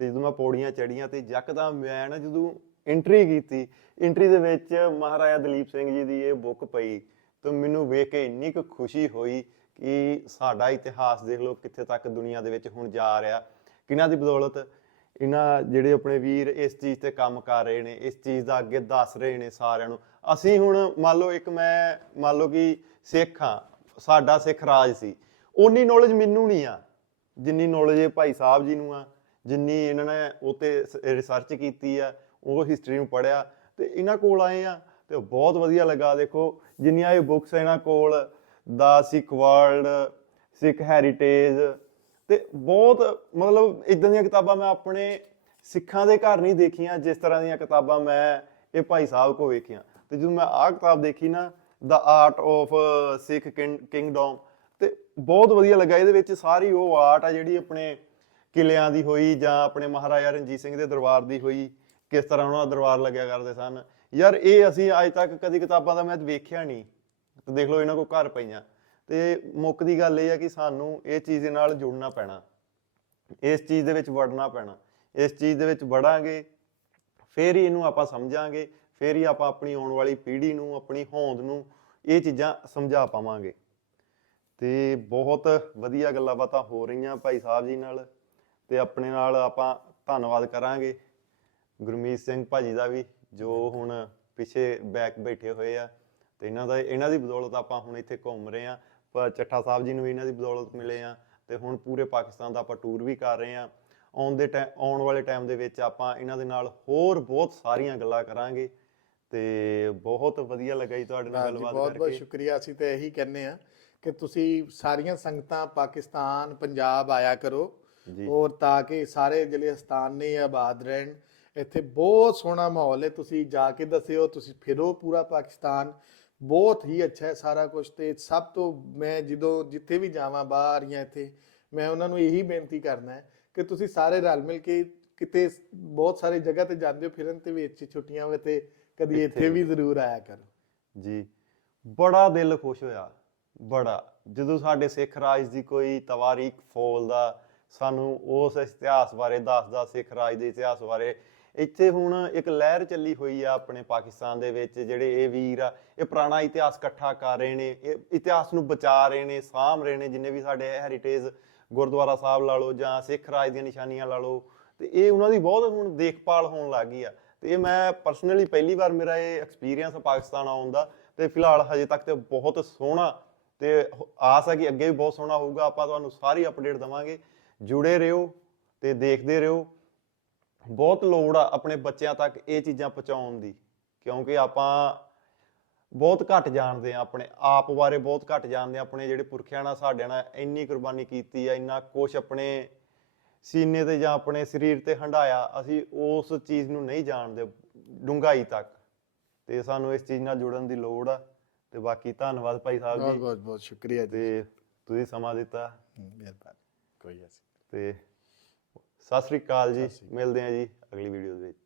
ਤੇ ਜਦੋਂ ਮੈਂ ਪੌੜੀਆਂ ਚੜੀਆਂ ਤੇ ਯਕਦਮ ਮੈਂ ਨਾ ਜਦੋਂ ਐਂਟਰੀ ਕੀਤੀ ਐਂਟਰੀ ਦੇ ਵਿੱਚ ਮਹਾਰਾਜਾ ਦਲੀਪ ਸਿੰਘ ਜੀ ਦੀ ਇਹ ਬੁੱਕ ਪਈ ਤੇ ਮੈਨੂੰ ਵੇਖ ਕੇ ਇੰਨੀ ਕੁ ਖੁਸ਼ੀ ਹੋਈ ਕਿ ਸਾਡਾ ਇਤਿਹਾਸ ਦੇਖ ਲਓ ਕਿੱਥੇ ਤੱਕ ਦੁਨੀਆ ਦੇ ਵਿੱਚ ਹੁਣ ਜਾ ਰਿਹਾ। ਕਿਹਨਾਂ ਦੀ ਬਦੌਲਤ ਇਹਨਾਂ ਜਿਹੜੇ ਆਪਣੇ ਵੀਰ ਇਸ ਚੀਜ਼ ਤੇ ਕੰਮ ਕਰ ਰਹੇ ਨੇ, ਇਸ ਚੀਜ਼ ਦਾ ਅੱਗੇ ਦੱਸ ਰਹੇ ਨੇ ਸਾਰਿਆਂ ਨੂੰ। ਅਸੀਂ ਹੁਣ ਮੰਨ ਲਓ ਇੱਕ ਮੈਂ ਮੰਨ ਲਓ ਕਿ ਸਿੱਖ ਹਾਂ, ਸਾਡਾ ਸਿੱਖ ਰਾਜ ਸੀ। ਉਨੀ ਨੌਲੇਜ ਮੈਨੂੰ ਨਹੀਂ ਆ, ਜਿੰਨੀ ਨੌਲੇਜ ਭਾਈ ਸਾਹਿਬ ਜੀ ਨੂੰ ਆ, ਜਿੰਨੀ ਇਹਨਾਂ ਨੇ ਉਤੇ ਰਿਸਰਚ ਕੀਤੀ ਆ, ਉਹ ਹਿਸਟਰੀ ਨੂੰ ਪੜਿਆ ਤੇ ਇਹਨਾਂ ਕੋਲ ਆਏ ਆ ਤੇ ਬਹੁਤ ਵਧੀਆ ਲੱਗਾ। ਦੇਖੋ ਜਿੰਨੀਆਂ ਇਹ ਬੁੱਕਸ ਇਹਨਾਂ ਕੋਲ ਦਾ ਸਿੱਖ ਵਰਲਡ ਸਿੱਖ ਹੈਰੀਟੇਜ ਤੇ ਬਹੁਤ ਮਤਲਬ ਇਦਾਂ ਦੀਆਂ ਕਿਤਾਬਾਂ ਮੈਂ ਆਪਣੇ ਸਿੱਖਾਂ ਦੇ ਘਰ ਨਹੀਂ ਦੇਖੀਆਂ, ਜਿਸ ਤਰ੍ਹਾਂ ਦੀਆਂ ਕਿਤਾਬਾਂ ਮੈਂ ਇਹ ਭਾਈ ਸਾਹਿਬ ਕੋ ਵੇਖੀਆਂ। ਤੇ ਜਦੋਂ ਮੈਂ ਆਹ ਕਿਤਾਬ ਦੇਖੀ ਨਾ the art of Sikh kingdom ਤੇ ਬਹੁਤ ਵਧੀਆ ਲੱਗਾ। ਇਹਦੇ ਵਿੱਚ ਸਾਰੀ ਉਹ ਆਰਟ ਆ ਜਿਹੜੀ ਆਪਣੇ ਕਿਲਿਆਂ ਦੀ ਹੋਈ ਜਾਂ ਆਪਣੇ ਮਹਾਰਾਜਾ ਰਣਜੀਤ ਸਿੰਘ ਦੇ ਦਰਬਾਰ ਦੀ ਹੋਈ, ਕਿਸ ਤਰ੍ਹਾਂ ਉਹਨਾਂ ਦਾ ਦਰਬਾਰ ਲੱਗਿਆ ਕਰਦੇ ਸਨ। ਯਾਰ ਇਹ ਅਸੀਂ ਅੱਜ ਤੱਕ ਕਦੀ ਕਿਤਾਬਾਂ ਦਾ ਮੈਂ ਵੇਖਿਆ ਨਹੀਂ। ਤੇ ਦੇਖ ਲਓ ਇਹਨਾਂ ਕੋਲ ਘਰ ਪਈਆਂ। ਤੇ ਮੁੱਖ ਦੀ ਗੱਲ ਇਹ ਆ ਕਿ ਸਾਨੂੰ ਇਹ ਚੀਜ਼ ਦੇ ਨਾਲ ਜੁੜਨਾ ਪੈਣਾ। ਇਸ ਚੀਜ਼ ਦੇ ਵਿੱਚ ਵੜਨਾ ਪੈਣਾ। ਇਸ ਚੀਜ਼ ਦੇ ਵਿੱਚ ਵੜਾਂਗੇ, ਫੇਰ ਹੀ ਇਹਨੂੰ ਆਪਾਂ ਸਮਝਾਂਗੇ, ਫੇਰ ਹੀ ਆਪਾਂ ਆਪਣੀ ਆਉਣ ਵਾਲੀ ਪੀੜ੍ਹੀ ਨੂੰ, ਆਪਣੀ ਹੋਂਦ ਨੂੰ ਇਹ ਚੀਜ਼ਾਂ ਸਮਝਾ ਪਾਵਾਂਗੇ। ਤੇ ਬਹੁਤ ਵਧੀਆ ਗੱਲਾਂ ਬਾਤਾਂ ਹੋ ਰਹੀਆਂ ਭਾਈ ਸਾਹਿਬ ਜੀ ਨਾਲ। ਤੇ ਆਪਣੇ ਨਾਲ ਆਪਾਂ ਧੰਨਵਾਦ ਕਰਾਂਗੇ। ਗੁਰਮੀਤ ਸਿੰਘ ਭਾਜੀ ਦਾ ਵੀ, ਜੋ ਹੁਣ ਪਿੱਛੇ ਬੈਕ ਬੈਠੇ ਹੋਏ ਆ। ਤੇ ਇਹਨਾਂ ਦਾ ਇਹਨਾਂ ਦੀ ਬਦੌਲਤ ਆਪਾਂ ਹੁਣ ਇੱਥੇ ਘੁੰਮ ਰਹੇ ਆ ਪਰ ਚੱਠਾ ਸਾਹਿਬ ਜੀ ਨੂੰ ਵੀ ਇਹਨਾਂ ਦੀ ਬਦੌਲਤ ਮਿਲੇ ਆ ਤੇ ਹੁਣ ਪੂਰੇ ਪਾਕਿਸਤਾਨ ਦਾ ਆਪਾਂ ਟੂਰ ਵੀ ਕਰ ਰਹੇ ਆ ਆਉਣ ਦੇ ਟਾਈਮ ਆਉਣ ਵਾਲੇ ਟਾਈਮ ਦੇ ਵਿੱਚ ਆਪਾਂ ਇਹਨਾਂ ਦੇ ਨਾਲ ਹੋਰ ਬਹੁਤ ਸਾਰੀਆਂ ਗੱਲਾਂ ਕਰਾਂਗੇ ਤੇ ਬਹੁਤ ਵਧੀਆ ਲੱਗਾ ਜੀ ਤੁਹਾਡੇ ਨਾਲ ਗੱਲਬਾਤ
ਬਹੁਤ ਬਹੁਤ
ਕਰਕੇ।
ਸ਼ੁਕਰੀਆ। ਅਸੀਂ ਤੇ ਇਹੀ ਕਹਿੰਨੇ ਆ ਕਿ ਤੁਸੀਂ ਸਾਰੀਆਂ ਸੰਗਤਾਂ ਪਾਕਿਸਤਾਨ ਪੰਜਾਬ ਆਇਆ ਕਰੋ ਔਰ ਤਾਂ ਕਿ ਸਾਰੇ ਜਿਹੜੇ ਸਥਾਨ ਨੇ ਆਬਾਦ ਰਹਿਣ। ਇੱਥੇ ਬਹੁਤ ਸੋਹਣਾ ਮਾਹੌਲ ਹੈ। ਤੁਸੀਂ ਜਾ ਕੇ ਦੱਸਿਓ ਤੁਸੀਂ ਫਿਰੋ ਪੂਰਾ ਪਾਕਿਸਤਾਨ। ਬਹੁਤ ਹੀ ਅੱਛਾ ਹੈ ਸਾਰਾ ਕੁਝ ਤੇ ਸਭ ਤੋਂ ਮੈਂ ਜਦੋਂ ਜਿੱਥੇ ਵੀ ਜਾਵਾਂ ਬਾਹਰ ਜਾਂ ਇੱਥੇ ਮੈਂ ਉਹਨਾਂ ਨੂੰ ਇਹੀ ਬੇਨਤੀ ਕਰਨਾ ਹੈ ਕਿ ਤੁਸੀਂ ਸਾਰੇ ਰਲ ਮਿਲ ਕੇ ਕਿਤੇ ਬਹੁਤ ਸਾਰੇ ਜਗ੍ਹਾ ਤੇ ਜਾਂਦੇ ਹੋ ਫਿਰਨ ਤੇ ਵਿੱਚ ਛੁੱਟੀਆਂ ਵੇ ਤੇ ਕਦੀ ਇੱਥੇ ਵੀ ਜ਼ਰੂਰ ਆਇਆ ਕਰੋ।
ਜੀ ਬੜਾ ਦਿਲ ਖੁਸ਼ ਹੋਇਆ ਬੜਾ। ਜਦੋਂ ਸਾਡੇ ਸਿੱਖ ਰਾਜ ਦੀ ਕੋਈ ਤਵਾਰੀਖ ਫੋਲਦਾ ਸਾਨੂੰ ਉਸ ਇਤਿਹਾਸ ਬਾਰੇ ਦੱਸਦਾ ਸਿੱਖ ਰਾਜ ਦੇ ਇਤਿਹਾਸ ਬਾਰੇ ਇੱਥੇ ਹੁਣ ਇੱਕ ਲਹਿਰ ਚੱਲੀ ਹੋਈ ਆ ਆਪਣੇ ਪਾਕਿਸਤਾਨ ਦੇ ਵਿੱਚ, ਜਿਹੜੇ ਇਹ ਵੀਰ ਆ, ਇਹ ਪੁਰਾਣਾ ਇਤਿਹਾਸ ਇਕੱਠਾ ਕਰ ਰਹੇ ਨੇ, ਇਹ ਇਤਿਹਾਸ ਨੂੰ ਬਚਾ ਰਹੇ ਨੇ, ਸਾਂਭ ਰਹੇ ਨੇ, ਜਿੰਨੇ ਵੀ ਸਾਡੇ ਹੈਰੀਟੇਜ ਗੁਰਦੁਆਰਾ ਸਾਹਿਬ ਲਾ ਲਓ ਜਾਂ ਸਿੱਖ ਰਾਜ ਦੀਆਂ ਨਿਸ਼ਾਨੀਆਂ ਲਾ ਲਓ, ਤੇ ਇਹ ਉਹਨਾਂ ਦੀ ਬਹੁਤ ਹੁਣ ਦੇਖਭਾਲ ਹੋਣ ਲੱਗ ਗਈ ਆ। ਤੇ ਇਹ ਮੈਂ ਪਰਸਨਲੀ ਪਹਿਲੀ ਵਾਰ ਮੇਰਾ ਇਹ ਐਕਸਪੀਰੀਅੰਸ ਪਾਕਿਸਤਾਨ ਆਉਣ ਦਾ, ਤੇ ਫਿਲਹਾਲ ਹਜੇ ਤੱਕ ਤੇ ਬਹੁਤ ਸੋਹਣਾ ਤੇ ਆਸ ਹੈ ਕਿ ਅੱਗੇ ਵੀ ਬਹੁਤ ਸੋਹਣਾ ਹੋਊਗਾ, ਆਪਾਂ ਤੁਹਾਨੂੰ ਸਾਰੀ ਅਪਡੇਟ ਦਵਾਂਗੇ। ਜੁੜੇ ਰਹੋ ਤੇ ਦੇਖਦੇ ਰਹੋ। ਬਹੁਤ ਲੋੜ ਆ ਆਪਣੇ ਬੱਚਿਆਂ ਤੱਕ ਇਹ ਚੀਜ਼ਾਂ ਪਹੁੰਚਾਉਣ ਦੀ ਕਿਉਂਕਿ ਆਪਾਂ ਬਹੁਤ ਘੱਟ ਜਾਣਦੇ ਆ ਆਪਣੇ ਆਪ ਬਾਰੇ ਬਹੁਤ ਘੱਟ ਜਾਣਦੇ ਆ ਆਪਣੇ ਜਿਹੜੇ ਪੁਰਖਿਆਂ ਨਾਲ ਸਾਡਿਆਂ ਨਾਲ ਇੰਨੀ ਕੁਰਬਾਨੀ ਕੀਤੀ ਆ ਇੰਨਾ ਕੁਝ ਆਪਣੇ ਸੀਨੇ ਤੇ ਜਾਂ ਆਪਣੇ ਸਰੀਰ ਤੇ ਹੰਡਾਇਆ ਅਸੀਂ ਉਸ ਚੀਜ਼ ਨੂੰ ਨਹੀਂ ਜਾਣਦੇ ਡੂੰਘਾਈ ਤੱਕ। ਤੇ ਸਾਨੂੰ ਇਸ ਚੀਜ਼ ਨਾਲ ਜੁੜਨ ਦੀ ਲੋੜ ਆ। ਤੇ ਬਾਕੀ ਧੰਨਵਾਦ ਭਾਈ ਸਾਹਿਬ
ਬਹੁਤ
ਜੀ।
ਬਹੁਤ ਬਹੁਤ ਸ਼ੁਕਰੀਆ ਜੀ।
ਤੇ ਤੁਸੀਂ ਸਮਾਂ ਦਿੱਤਾ।
ਮਿਹਰਬਾਨੀ। ਕੋਈ ਐਸੀ
ਤੇ ਸਤਿ ਸ੍ਰੀ ਅਕਾਲ ਜੀ। ਮਿਲਦੇ ਹਾਂ ਜੀ ਅਗਲੀ ਵੀਡੀਓ ਦੇ ਵਿੱਚ